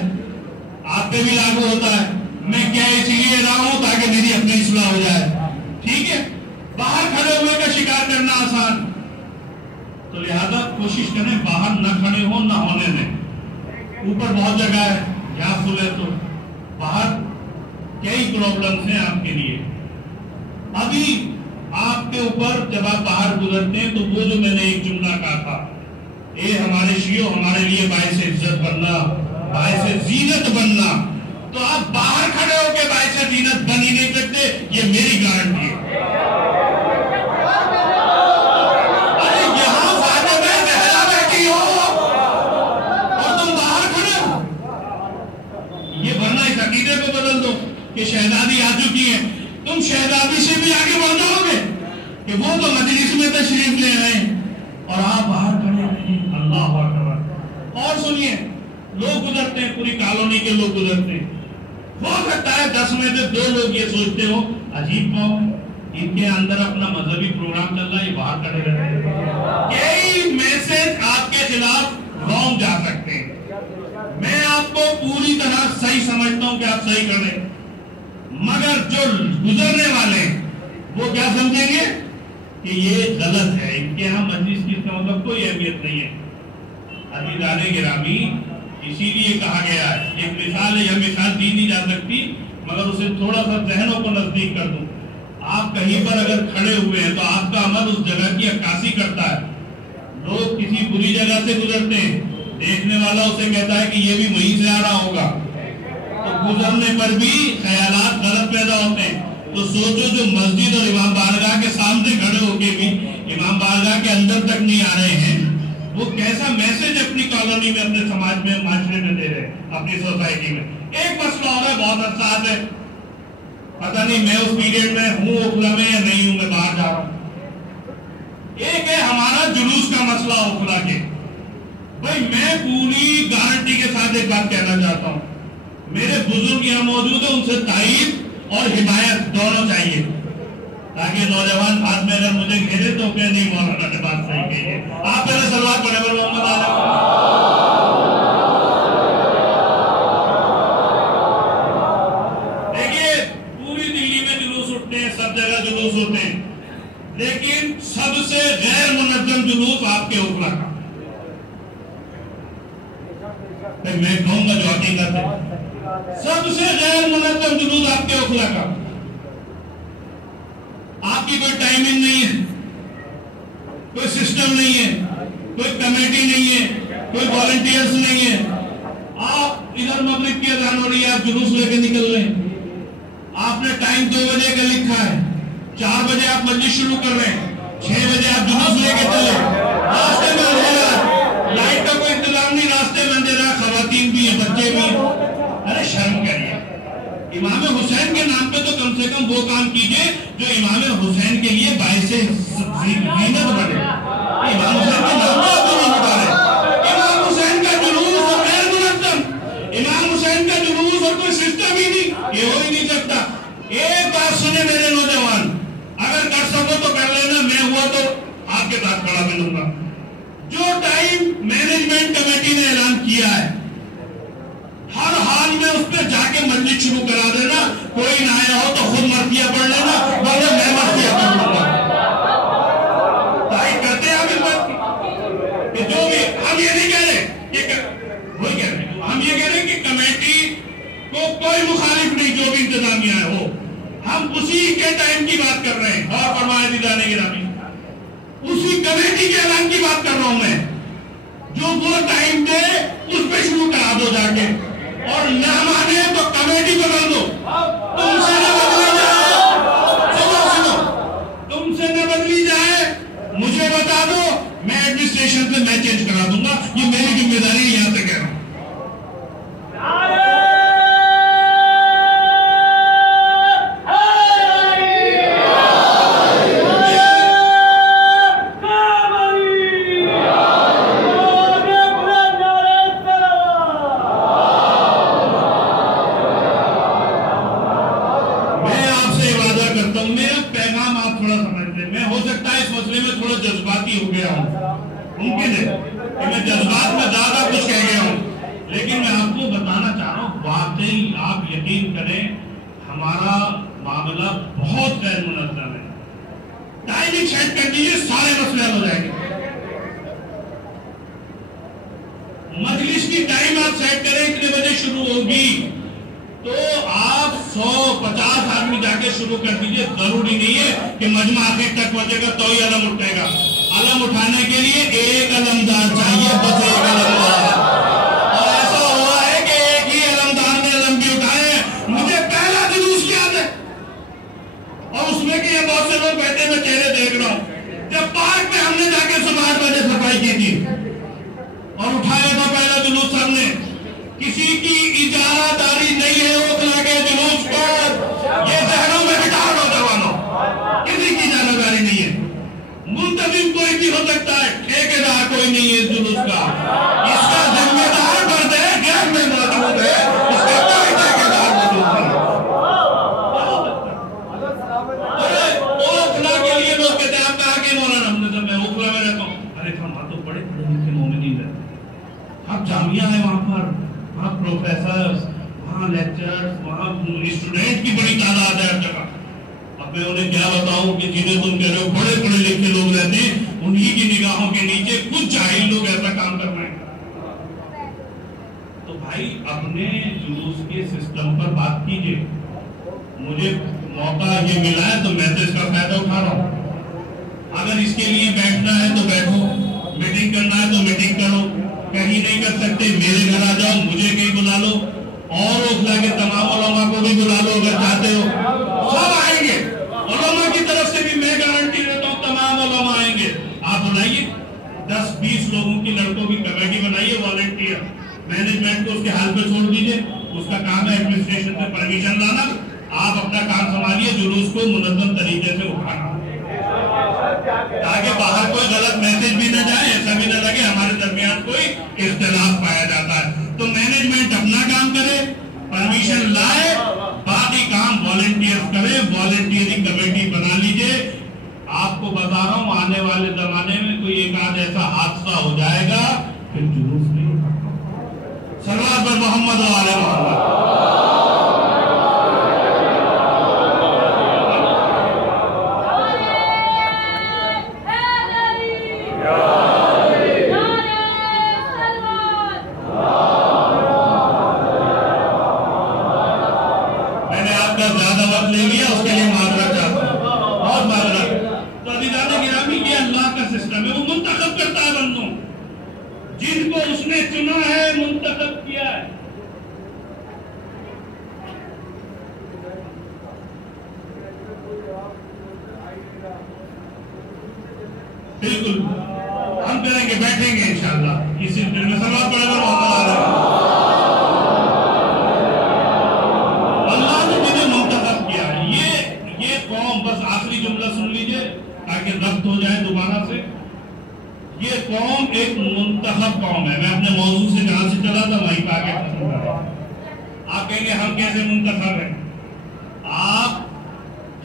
آپ پہ بھی لاگو ہوتا ہے. میں کیا اس لیے رہا ہوں تاکہ میری اپنی اصلاح ہو جائے. ٹھیک ہے, باہر کھڑے ہوئے کا شکار کرنا آسان, تو لہذا کوشش کریں باہر نہ کھڑے ہو, نہ ہونے دیں. اوپر بہت جگہ ہے, یہاں سلے تو باہر کئی پرابلمز ہیں آپ کے لیے. ابھی آپ کے اوپر جب آپ باہر گزرتے ہیں تو وہ جو میں نے ایک جملہ کہا تھا, اے ہمارے شیعوں, ہمارے لیے باعث عزت بننا, باعث زینت بننا, تو آپ باہر کھڑے ہو کے باعث زینت بن ہی نہیں سکتے, یہ میری گارنٹی ہے. ارے یہاں فائدے میں بہلا بیٹھی ہو اور تم باہر کھڑے ہو, یہ ورنہ اس عقیدے کو بدل دو کہ شہزادی آ چکی ہے, تم شہزادی سے بھی آگے بڑھ جاؤ گے کہ وہ تو مجلس میں تشریف لے آئے اور آپ باہر کھڑے ہیں. اللہ اکبر. اور سنیے, لوگ گزرتے ہیں, پوری کالونی کے لوگ گزرتے ہیں, ہو سکتا ہے 10 میں سے 2 لوگ یہ سوچتے ہو عجیب قوم, ان کے اندر اپنا مذہبی پروگرام چل رہا ہے, یہ باہر کھڑے رہتے ہیں. کئی میسج آپ کے خلاف رونگ جا سکتے ہیں. میں آپ کو پوری طرح صحیح سمجھتا ہوں کہ آپ صحیح کریں, مگر جو گزرنے والے وہ کیا سمجھیں گے کہ یہ غلط ہے, ان کے یہاں مجلس کی اس کا مطلب کوئی اہمیت نہیں ہے. عزیزان گرامی, اسی لیے کہا گیا ہے, ایک مثال ہے, یہ مثال دی نہیں جا سکتی مگر اسے تھوڑا سا ذہنوں کو نزدیک کر دوں. آپ کہیں پر اگر کھڑے ہوئے ہیں تو آپ کا عمل اس جگہ کی عکاسی کرتا ہے. لوگ کسی بری جگہ سے گزرتے ہیں, دیکھنے والا اسے کہتا ہے کہ یہ بھی وہیں سے آ رہا ہوگا, تو گزرنے پر بھی خیالات غلط پیدا ہوتے ہیں. تو سوچو جو مسجد اور امام بارگاہ کے سامنے کھڑے ہو کے بھی امام بارگاہ کے اندر تک نہیں آ رہے ہیں, وہ کیسا میسج اپنی کالونی میں, اپنے سماج میں, معاشرے میں دے رہے ہیں, اپنی سوسائٹی میں. ایک مسئلہ ہو رہا ہے, بہت عرصہ ہے, پتہ نہیں میں اس پیریڈ میں ہوں اوکھلا میں یا نہیں ہوں, میں باہر جا رہا ہوں. ایک ہے ہمارا جلوس کا مسئلہ اوکھلا کے. بھائی میں پوری گارنٹی کے ساتھ ایک بات کہنا چاہتا ہوں, میرے بزرگ یہاں موجود ہیں, ان سے تائید اور حمایت دونوں چاہیے, تاکہ نوجوان بعد میں اگر مجھے گھیرے تو کہ نہیں مولانا نے بات صحیح کہی ہے. آپ پہلے صلوات پڑھیں بر محمد علیہ. دیکھیے پوری دلی میں جلوس اٹھتے ہیں, سب جگہ جلوس ہوتے ہیں, لیکن سب سے غیر منظم جلوس آپ کے اوکھلا کا. میں کہوں گا جو حقیقت ہے, سب سے غیر منظم جلوس آپ کے اوکھلا کا. آپ کی کوئی ٹائمنگ نہیں ہے, کوئی سسٹم نہیں ہے, کوئی کمیٹی نہیں ہے, کوئی والنٹیئرز نہیں ہے. آپ ادھر مغرب کی اذان ہو رہی ہے, آپ جلوس لے کے نکل رہے ہیں, آپ نے ٹائم 2 بجے کا لکھا ہے, 4 بجے آپ مجلس شروع کر رہے ہیں, 6 بجے آپ جلوس لے کے چلے, راستے میں اندھیرا, لائٹ کا کوئی انتظام نہیں, راستے میں اندھیرا, خواتین بھی ہیں, بچے بھی ہیں. ارے شرم کریے, امام حسین کے نام پہ تو کم سے کم وہ کام کیجئے جو امام حسین کے لیے باعث زینت بنے. امام حسین کے نام پہ آپ نہیں بتا رہے. امام حسین کا جلوس اور غیر منظم, امام حسین کا جلوس اور کوئی سسٹم ہی نہیں, یہ ہو ہی نہیں سکتا. ایک بات سنیں میرے نوجوان, اگر کر سکو تو کر لینا, میں ہوا تو آپ کے ساتھ کھڑا ملوں گا. جو ٹائم مینجمنٹ کمیٹی نے اعلان کیا ہے, ہر حال میں اس پہ جا کے مجلس شروع کرا دینا. کوئی نہ آیا ہو تو خود مرثیہ پڑھ لینا, ورنہ میں مرثیہ پڑھ لوں گا. تائید کرتے ہیں آپ اس بات کی کہ جو بھی, ہم یہ نہیں کہہ رہے, وہی کہہ رہے ہیں, ہم یہ کہہ رہے ہیں کہ کمیٹی کو کوئی مخالف نہیں, جو بھی انتظامیہ ہے ہو, ہم اسی کے ٹائم کی بات کر رہے ہیں. اور فرمایا دیدان گرامی, اسی کمیٹی کے اعلان کی بات کر رہا ہوں میں, جو وہ ٹائم دے اس پہ شروع کرا دو جا کے. اور نہ مانے تو کمیٹی بدل دو. تم سے نہ بدلی جائے, سنو, تم سے نہ بدلی جائے, مجھے بتا دو, میں ایڈمنسٹریشن سے میں چینج کرا دوں گا. یہ میری ذمہ داری ہے, یہاں سے کہہ رہا ہوں. جذباتی ہو گیا ہوں, ممکن ہے کہ میں جذبات میں زیادہ کچھ کہہ گیا ہوں, لیکن میں آپ کو بتانا چاہ رہا ہوں, واقعی آپ یقین کریں ہمارا معاملہ بہت غیر منظم ہے. ٹائمنگ سیٹ کر دیجیے, سارے مسئلے حل ہو جائیں گے. مجلس کی ٹائم آپ سیٹ کریں کتنے بجے شروع ہوگی, تو آپ 150 آدمی جا کے شروع کر دیجئے. ضروری نہیں ہے کہ مجمع آخر تک پہنچے گا تو ہی علم اٹھے گا. علم اٹھانے کے لیے ایک علمدار چاہیے, بس ایک علمدار. اور ایسا ہوا ہے کہ ایک ہی علمدار نے علم بھی اٹھائے ہیں. مجھے پہلا جلوس یاد ہے, اور اس میں کہ یہ بہت سے لوگ بیٹھے میں چہرے دیکھ رہا ہوں, جب پارک میں ہم نے جا کے صبح 8 بجے صفائی کی تھی اور اٹھایا تھا پہلا جلوس ہم نے. کسی کی اجارہ داری نہیں ہے اوکھلا کے جلوس پر, یہ ذہنوں میں بٹھا نوجوانوں, کسی کی اجارہ داری نہیں ہے. منتظم کوئی بھی ہو سکتا ہے, ٹھیکیدار کوئی نہیں ہے اس جلوس کا. اس کا ذمہ دار فرد ہے, گیٹ میں موجود ہے, اس کا کوئی ٹھیکیدار موجود نہیں. اوکھلا کے لیے لوگ کہتے ہیں آپ کہا کہ مولانا, ہم نے جب میں اوکھلا میں رہتا ہوں, ارے ہم تو بڑے پڑھے لکھے مومنین ہیں, اب جامعہ ہے وہاں پر, وہاں پروفیسرز, وہاں لیکچرز, وہاں اسٹوڈنٹ کی بڑی تعداد ہے ہر جگہ. اب میں انہیں کیا بتاؤں کہ جنہیں تم کہہ رہے ہو بڑے پڑھے لکھے لوگ رہتے ہیں, انہی کی نگاہوں کے نیچے کچھ جاہل لوگ ایسا کام کر رہے ہیں. تو بھائی اپنے جلوس کے سسٹم پر بات کیجئے. مجھے موقع یہ ملا ہے تو میں تو اس کا فائدہ اٹھا رہا ہوں. اگر اس کے لیے بیٹھنا ہے تو بیٹھو, میٹنگ کرنا ہے تو میٹنگ کرو, کہیں نہیں کر سکتے میرے گھر آ جاؤ, مجھے کہیں بلا لو, اور اوکھلا کے تمام علماء کو بھی بلا لو اگر چاہتے ہو, سب آئیں گے. علماء کی طرف سے بھی میں گارنٹی دیتا ہوں تمام علماء آئیں گے. آپ بنائیے 10-20 لوگوں کی لڑکوں کی کمیٹی بنائیے, والنٹیئر. مینجمنٹ کو اس کے حال پہ چھوڑ دیجئے, اس کا کام ہے ایڈمنسٹریشن سے پرمیشن لانا. آپ اپنا کام سنبھالیے, جلوس کو منظم طریقے سے اٹھانا, تاکہ باہر کوئی غلط میسج بھی نہ جائے, ایسا بھی نہ لگے ہمارے درمیان کوئی اختلاف پایا جاتا ہے. تو مینجمنٹ اپنا کام کرے, پرمیشن لائے, باقی کام والنٹیئر کرے. والنٹیئرنگ کمیٹی بنا لیجئے. آپ کو بتا رہا ہوں آنے والے زمانے میں کوئی ایک آدھ ایسا حادثہ ہو جائے گا پھر جلوس نہیں اٹھا. سرور پر محمد و آل محمد. جن کو اس نے چنا ہے, منتخب کیا ہے. بالکل ہم کریں گے, بیٹھیں گے انشاءاللہ اسی دن میں. سلوات پڑھے گا اللہ نے جنہیں منتخب کیا. یہ قوم, بس آخری جملہ سن لیجئے تاکہ ربط ہو جائے دوبارہ سے. یہ قوم ایک منتخب قوم ہے. میں اپنے موضوع سے جہاں سے چلا تھا وہیں پہ آگے ختم کر رہا ہوں. آپ کہیں گے ہم کیسے منتخب ہیں؟ آپ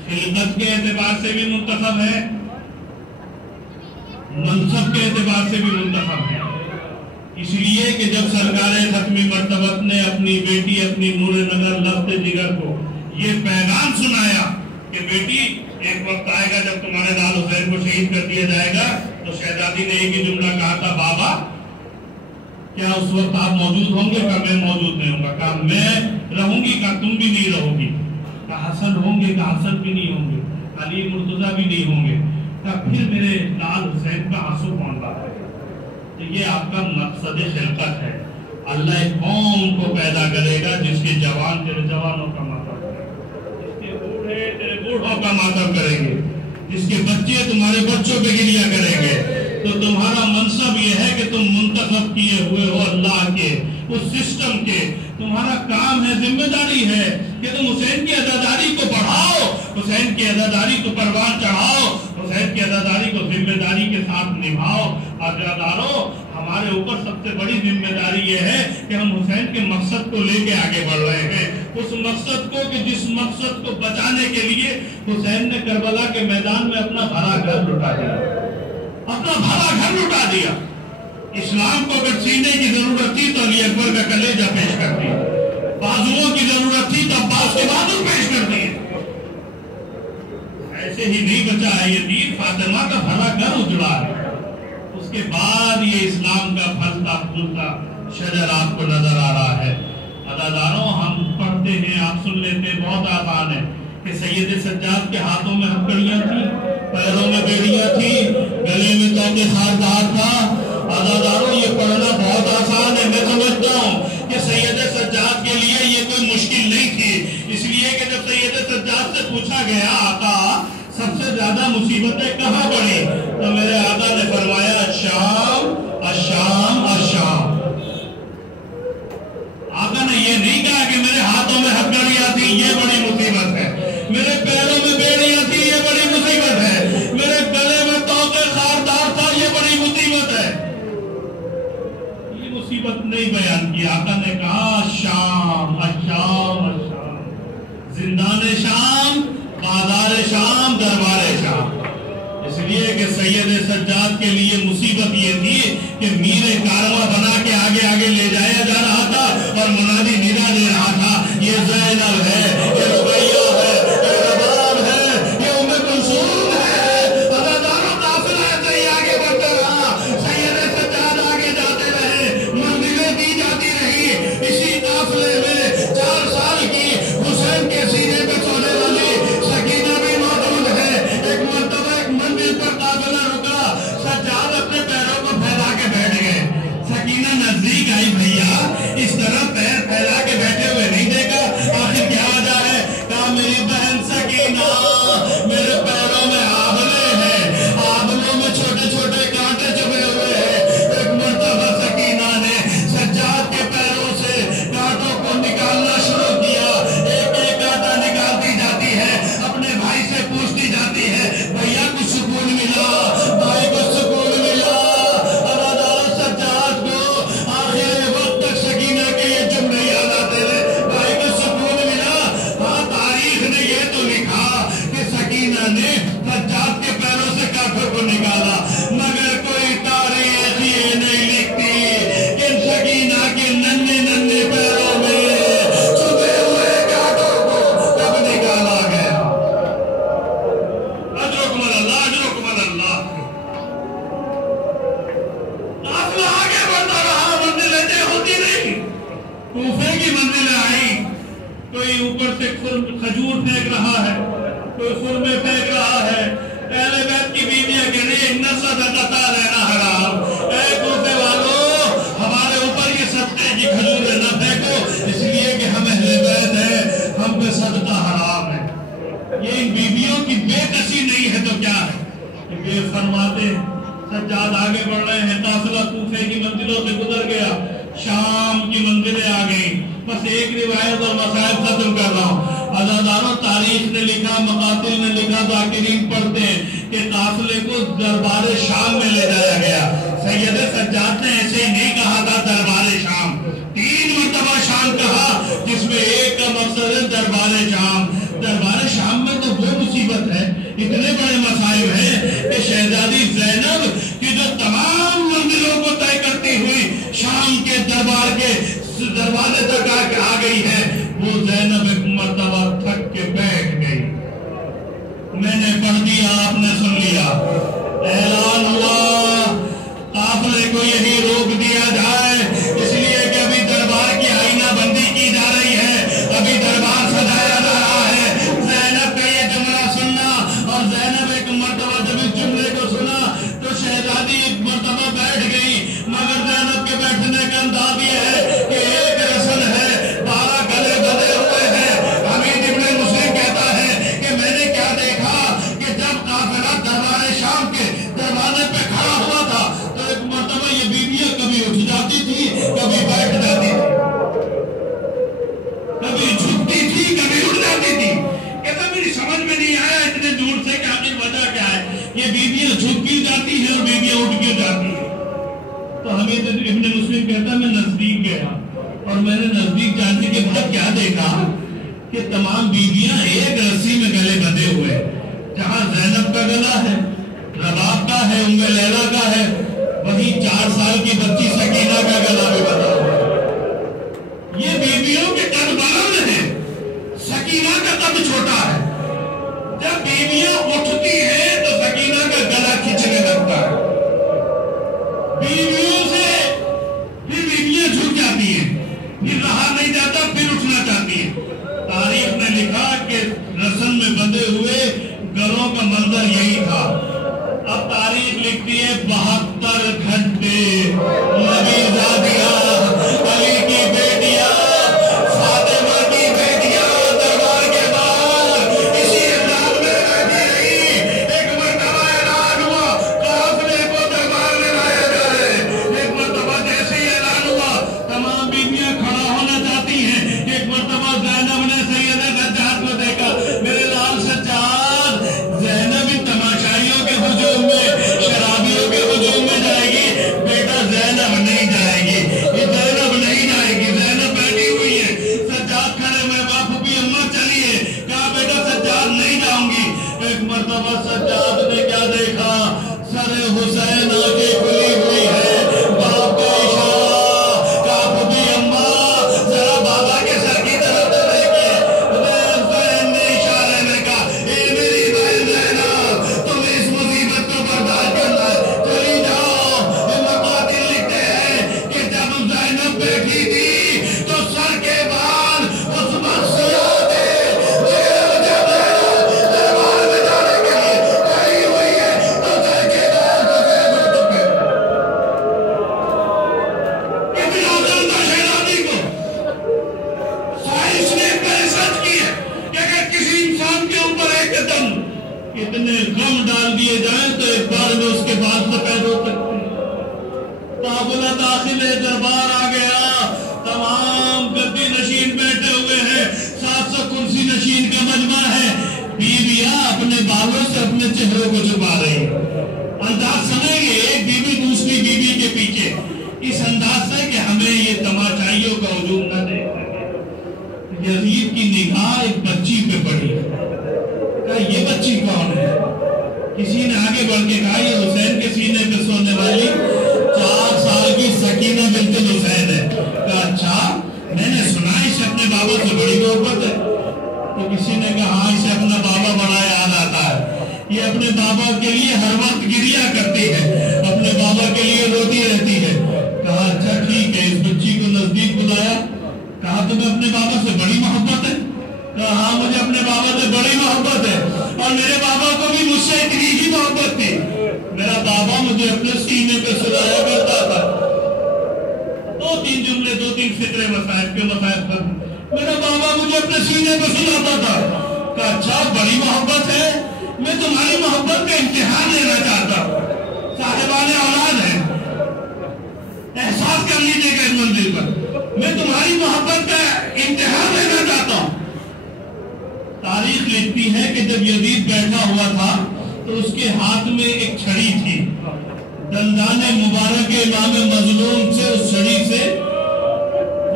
خلقت کے اعتبار سے بھی منتخب ہیں, منصب کے اعتبار سے بھی منتخب ہیں. اس لیے کہ جب سرکار ختمی مرتبت نے اپنی بیٹی, اپنی نور نظر لفظ جگر کو یہ پیغام سنایا کہ بیٹی ایک وقت آئے گا جب تمہارے لال حسین کو شہید کر دیا جائے گا, تو شہزادی نے ایک ہی جملہ کہا تھا, بابا کیا اس وقت آپ موجود ہوں گے؟ کہا میں موجود نہیں ہوں گا. کہا میں رہوں گی؟ کہا تم بھی نہیں رہو گی. کہا حسن ہوں گے؟ کہا حسن بھی نہیں ہوں گے. علی مرتضیٰ بھی نہیں ہوں گے. کہا پھر میرے لال حسین کا آنسو کون لاتا ہے؟ تو یہ آپ کا مقصد خلقت ہے. اللہ ایک قوم کو پیدا کرے گا جس کے جوان تیرے جوانوں کا ماتم کریں گے، جس کے بوڑھے تیرے بوڑھوں کا ماتم کریں گے، جس کے بچے تمہارے بچوں پہ گریا کریں گے۔ تو تمہارا منصب یہ ہے کہ تم منتخب کیے ہوئے ہو اللہ کے اس سسٹم کے، تمہارا کام ہے، ذمہ داری ہے کہ تم حسین کی عزاداری کو بڑھاؤ، حسین کی عزاداری کو پروان چڑھاؤ، حسین کی عزاداری کو ذمہ داری کے ساتھ نبھاؤ۔ عزاداروں، ہمارے اوپر سب سے بڑی ذمہ داری یہ ہے کہ ہم حسین کے مقصد کو لے کے آگے بڑھ رہے ہیں، اس مقصد کو کہ جس مقصد کو بچانے کے لیے حسین نے کربلا کے میدان میں اپنا بھرا گھر لٹا دیا، اپنا بھرا گھر لٹا دیا۔ اسلام کو اگر سینے کی ضرورت تھی تو علی اکبر کا کلیجہ پیش کر دیا، بازوؤں کی ضرورت تھی تو عباس کے بازو پیش کر دیے۔ ایسے ہی نہیں بچا ہے یہ دین، فاطمہ کا بھرا گھر اجڑا ہے، اس کے بعد یہ اسلام کا پھلتا پھولتا شجر آپ کو نظر آ رہا ہے۔ عزاداروں، ہم پڑھتے ہیں، آپ سن لیتے ہیں، بہت آسان ہے کہ سید سجاد کے ہاتھوں میں ہتھکڑیاں تھیں، پیروں میں بیڑیاں تھیں، گلے میں توقے خاردار تھا۔ عزاداروں، یہ پڑھنا بہت آسان ہے، میں سمجھتا ہوں کہ سید سجاد کے لیے یہ کوئی مشکل نہیں تھی، اس لیے کہ جب سید سجاد سے پوچھا گیا آقا سب سے زیادہ مصیبتیں کہاں پڑی، تو میرے آقا نے فرمایا الشام الشام الشام۔ آقا نے یہ نہیں کہا کہ میرے ہاتھوں میں ہتھکڑیاں تھیں یہ بڑی مصیبت ہے، میرے پیروں میں بیڑیاں تھیں یہ بڑی مصیبت ہے، میرے گلے میں توقے خاردار تھا یہ بڑی مصیبت ہے، یہ مصیبت نہیں بیان کی۔ آقا نے کہا شام الشام الشام، زندان شام، بازار شام، دربار شام۔ اس لیے کہ سید سجاد کے لیے مصیبت یہ تھی کہ میر کارواں بنا کے آگے آگے لے جایا جا رہا تھا اور منادی ندا دے رہا تھا، یہ زینب ہے، یہ رقیہ ہے، یہ رباب ہے، یہ ام کلثوم ہے۔ عزاداروں، قافلہ ایسے ہی آگے بڑھتا رہا، سید سجاد آگے جاتے رہے، منزلیں دی جاتی رہی۔ اسی قافلے میں 4 سال کی حسین کے سینے پہ سونے والی سکینہ بھی موجود ہے۔ ایک مرتبہ ایک منزل پر قافلہ رکا، سجاد اپنے پیروں کو پھیلا کے بیٹھ گئے، سکینہ نزدیک آئی، بھیا اس طرح پیر پھیلا کے بیٹھے ہوئے نہیں دیکھا، آخر کیا وجہ ہے؟ کہا میری بہن سکینہ، میرے پیروں میں آبلے ہیں، آبلوں میں چھوٹے چھوٹے کانٹے چبھے ہوئے ہیں۔ ایک مرتبہ سکینہ نے سجاد کے پیروں سے کانٹوں کو نکالنا شروع کیا، ایک ایک کانٹا نکالتی جاتی ہے، اپنے بھائی سے پوچھتی جاتی ہے بھیا کچھ سکون ملا، بھائی کو سکون ملا۔ عزادار سجاد کو آخر وقت تک سکینہ کے یہ جملے یاد آتے رہے، بھائی کو سکون ملا۔ ہاں، تاریخ نے یہ تو لکھا کہ سکینہ نے سجاد کے پیروں سے کانٹوں کو نکالا، مگر کوئی تاریخ یہ نہیں لکھتی کہ سکینہ کے ننھے ننھے پیروں میں چھپے ہوئے کانٹوں کو کب نکالا گیا۔ اجرکم اللہ، اجرکم اللہ۔ قافلہ آگے بڑھتا رہا، منزلیں طے ہوتی رہی، کوفے کی منزلیں آئیں، کوئی اوپر سے کھجور پھینک رہا ہے، کوئی خرمے پھینک رہا ہے۔ اہل بیت کی بیویاں کہہ رہی ہیں ان صدقۃ لینا حرام، اے کوفے والوں ہمارے اوپر یہ صدقے کی کھجوریں نہ پھینکو، اس لیے کہ ہم اہل بیت ہیں، ہم پہ صدقہ حرام ہے۔ یہ ان بیویوں کی بے کسی نہیں ہے تو کیا ہے کہ یہ فرماتے سجاد آگے بڑھ رہے ہیں، قافلہ کوفے کی منزلوں سے گزر گیا، شام کی منزلیں آ گئیں۔ بس ایک روایت اور مسائل ختم کر رہا ہوں۔ عزاداروں، تاریخ نے لکھا، مقاتل نے لکھا، ذاکرین پڑھتے ہیں کہ قافلے کو دربار شام میں لے جایا گیا۔ سید سجاد نے ایسے ہی نہیں کہا تھا دربار شام، 3 مرتبہ شام کہا، جس میں ایک کا مقصد ہے دربار شام۔ دربار شام میں تو وہ مصیبت ہے، اتنے بڑے مسائل ہیں کہ شہزادی زینب کی جو تمام منزلوں کو طے کرتی ہوئی شام کے دربار کے دروازے تک آ گئی ہے، وہ زینب ایک مرتبہ تھک کے بیٹھ گئی۔ میں نے پڑھ دیا، آپ نے سن لیا، اعلان ہوا قافلے کو یہی روک دیا جائے، اس لیے کہ ابھی دربار کی آئینہ بندی کی جا رہی ہے، ابھی دربار سجایا جا رہا ہے۔ زینب کا یہ جملہ سننا، اور زینب ایک مرتبہ جب اس جملے کو سنا تو شہزادی ایک مرتبہ بیٹھ گئی، مگر زینب کے بیٹھنے کا انداز یہ ہے بیویاں جھک کیوں جاتی ہیں اور بیویاں اٹھ کیوں جاتی ہیں؟ تو حمید ابن مسلم کہتا میں نزدیک گیا اور میں نے نزدیک جانے کے بعد کیا دیکھا کہ تمام بیویاں ایک رسی میں گلے بندھے ہوئے، جہاں زینب کا گلا ہے، رباب کا ہے، ام لیلہ کا ہے، وہیں 4 سال کی بچی سکینہ کا گلا بھی بندھا ہوا ہے۔ یہ بیویوں کے قد بلند ہیں، سکینہ کا قد چھوٹا ہے۔ جب بیویاں اٹھتی ہیں تو سکینہ کا گلا کھچنے لگتا ہے، بیویوں سے پھر بیویاں جھک جاتی ہیں، پھر رہا نہیں جاتا، پھر اٹھنا چاہتی ہیں۔ تاریخ نے لکھا کہ رسن میں بندھے ہوئے گلوں کا منظر یہی تھا۔ اب تاریخ لکھتی ہے 72 گھنٹے نبی زادیاں، علی کی بیٹیاں، فاطمہ کی بیٹیاں دربار کے باہر اسی انداز میں بیٹھی رہی۔ ایک مرتبہ اعلان ہوا قافلے کو دربار میں لایا جائے، ایک مرتبہ جیسے ہی اعلان ہوا تمام بیویاں کھڑا ہونا چاہتی ہیں۔ ایک مرتبہ زینب نے سید سجاد کو دیکھا، میرے لال سجاد، زینب ان تماشائیوں کے ہجوم میں، شرابیوں کے ہجوم میں جائے گی، بیٹا زینب نہیں جائے گی، یہ زینب نہیں جائے گی، زینب بیٹھی ہوئی ہے۔ سجاد کھڑے میں باپ بھی اماں چلیے، کہا بیٹا سجاد نہیں جاؤں گی۔ ایک مرتبہ سجاد نے کیا دیکھا، سر حسین آنکھیں کھلی ہوئی ہے، باپ کا اشارہ، کہا بھی اماں ذرا بابا کے سر کی طرف تو دیکھیں۔ حسین نے اشارے میں کہا اے میری بہن زینب، تمہیں اس مصیبت کو برداشت کرنا ہے، چلی جاؤ۔ مقاتل لکھتے ہیں کہ جب زینب بیٹھی تھی تو سر کے بال اس وقت سیاہ تھے، جب دربار میں جانے کے لیے کھڑی ہوئی ہے تو سر کے بال سفید ہو چکے۔ کتنا زندہ شہزادی کو سائنس نے سچ کی ہے کہ اگر کسی انسان کے اوپر ایک دم اتنے غم ڈال دیے جائیں تو ایک بار میں اس کے بعد سفید ہو سکتے ہیں۔ قافلہ داخل دربار آ گیا، تمام گدی نشین بیٹھے ہوئے ہیں، 700 کرسی نشین کا مجمع ہے، بیویاں اپنے بالوں سے اپنے چہروں کو چھپا رہی ہیں۔ انداز سمجھیں گے، ایک بیوی دوسری بیوی کے پیچھے، اس انداز سے کہ ہمیں یہ تماشائیوں کا ہجوم نہ دیکھ سکے۔ یزید کی نگاہ ایک بچی پہ پڑی، کہا یہ بچی کون ہے؟ کسی نے آگے بڑھ کے کہا یہ حسین کے سینے پہ سونے والی 4 سال کی سکینہ بنت حسین ہے۔ کہا اچھا، میں نے سنا اسے اپنے بابا سے بڑی محبت ہے۔ تو کسی نے کہا ہاں اسے اپنا بابا بڑا یاد آتا ہے، یہ اپنے بابا کے لیے ہر وقت گریا کرتی ہے، اپنے بابا کے لیے روتی رہتی ہے۔ کہا اچھا ٹھیک ہے، اس بچی کو نزدیک بلایا، کہا تمہیں اپنے بابا سے بڑی محبت ہے؟ کہا ہاں مجھے اپنے بابا سے بڑی محبت ہے، اور میرے بابا کو بھی مجھ سے اتنی ہی محبت تھی۔ میرا بابا مجھے اپنے سینے پہ سلایا کرتا تھا۔ 2-3 جملے، 2-3 فقرے مصائب کے مصائب پر میرا بابا مجھے اپنے سینے پہ سلاتا تھا۔ کہا اچھا بڑی محبت ہے، میں تمہاری محبت کا امتحان لینا چاہتا ہوں۔ صاحبان اولاد ہیں، احساس کر لیجیے گا اس منزل پر، میں تمہاری محبت کا امتحان لینا چاہتا ہوں۔ تاریخ لکھتی ہے کہ جب یزید بیٹھا ہوا تھا تو اس کے ہاتھ میں ایک چھڑی تھی، دندان مبارک امام مظلوم سے اس چھڑی سے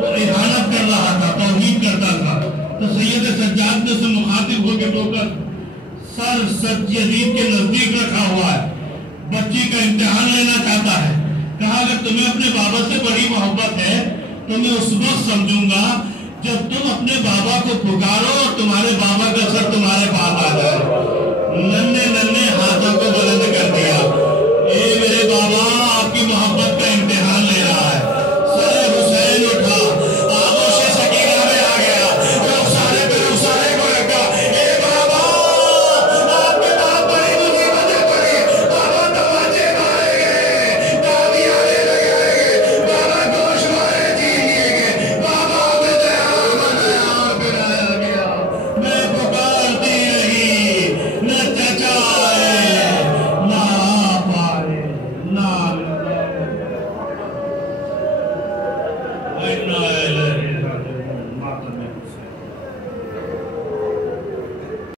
وہ احانت کر رہا تھا، توہین کرتا تھا۔ تو سید سجاد نے سے مخاطب ہو کے ٹوکر سر یزید کے نزدیک رکھا ہوا ہے، بچی کا امتحان لینا چاہتا ہے۔ کہا اگر تمہیں اپنے بابا سے بڑی محبت ہے تو میں اس وقت سمجھوں گا جب تم اپنے بابا کو پکارو اور تمہارے بابا کا سر تمہارے پاس آ جائے۔ ننھے ننھے ہاتھوں کو بلند کر دیا، اے میرے بابا آپ کی محبت کا امتحان لے رہا ہے۔ سر حسین اٹھا، آغوش سکینہ میں آ گیا، رخسارے پہ رخسارے کو رکھا، اے بابا آپ کے بعد بڑی مصیبتیں پڑی، بابا تماچے مارے گئے، تالیاں لگائے گئے، بابا گوشت مارے جی لیے گئے، بابا میں تیار بنایا اور پھرایا گیا، میں پکارتی رہی، نہ چچا آئے نہ آپ آئے نہ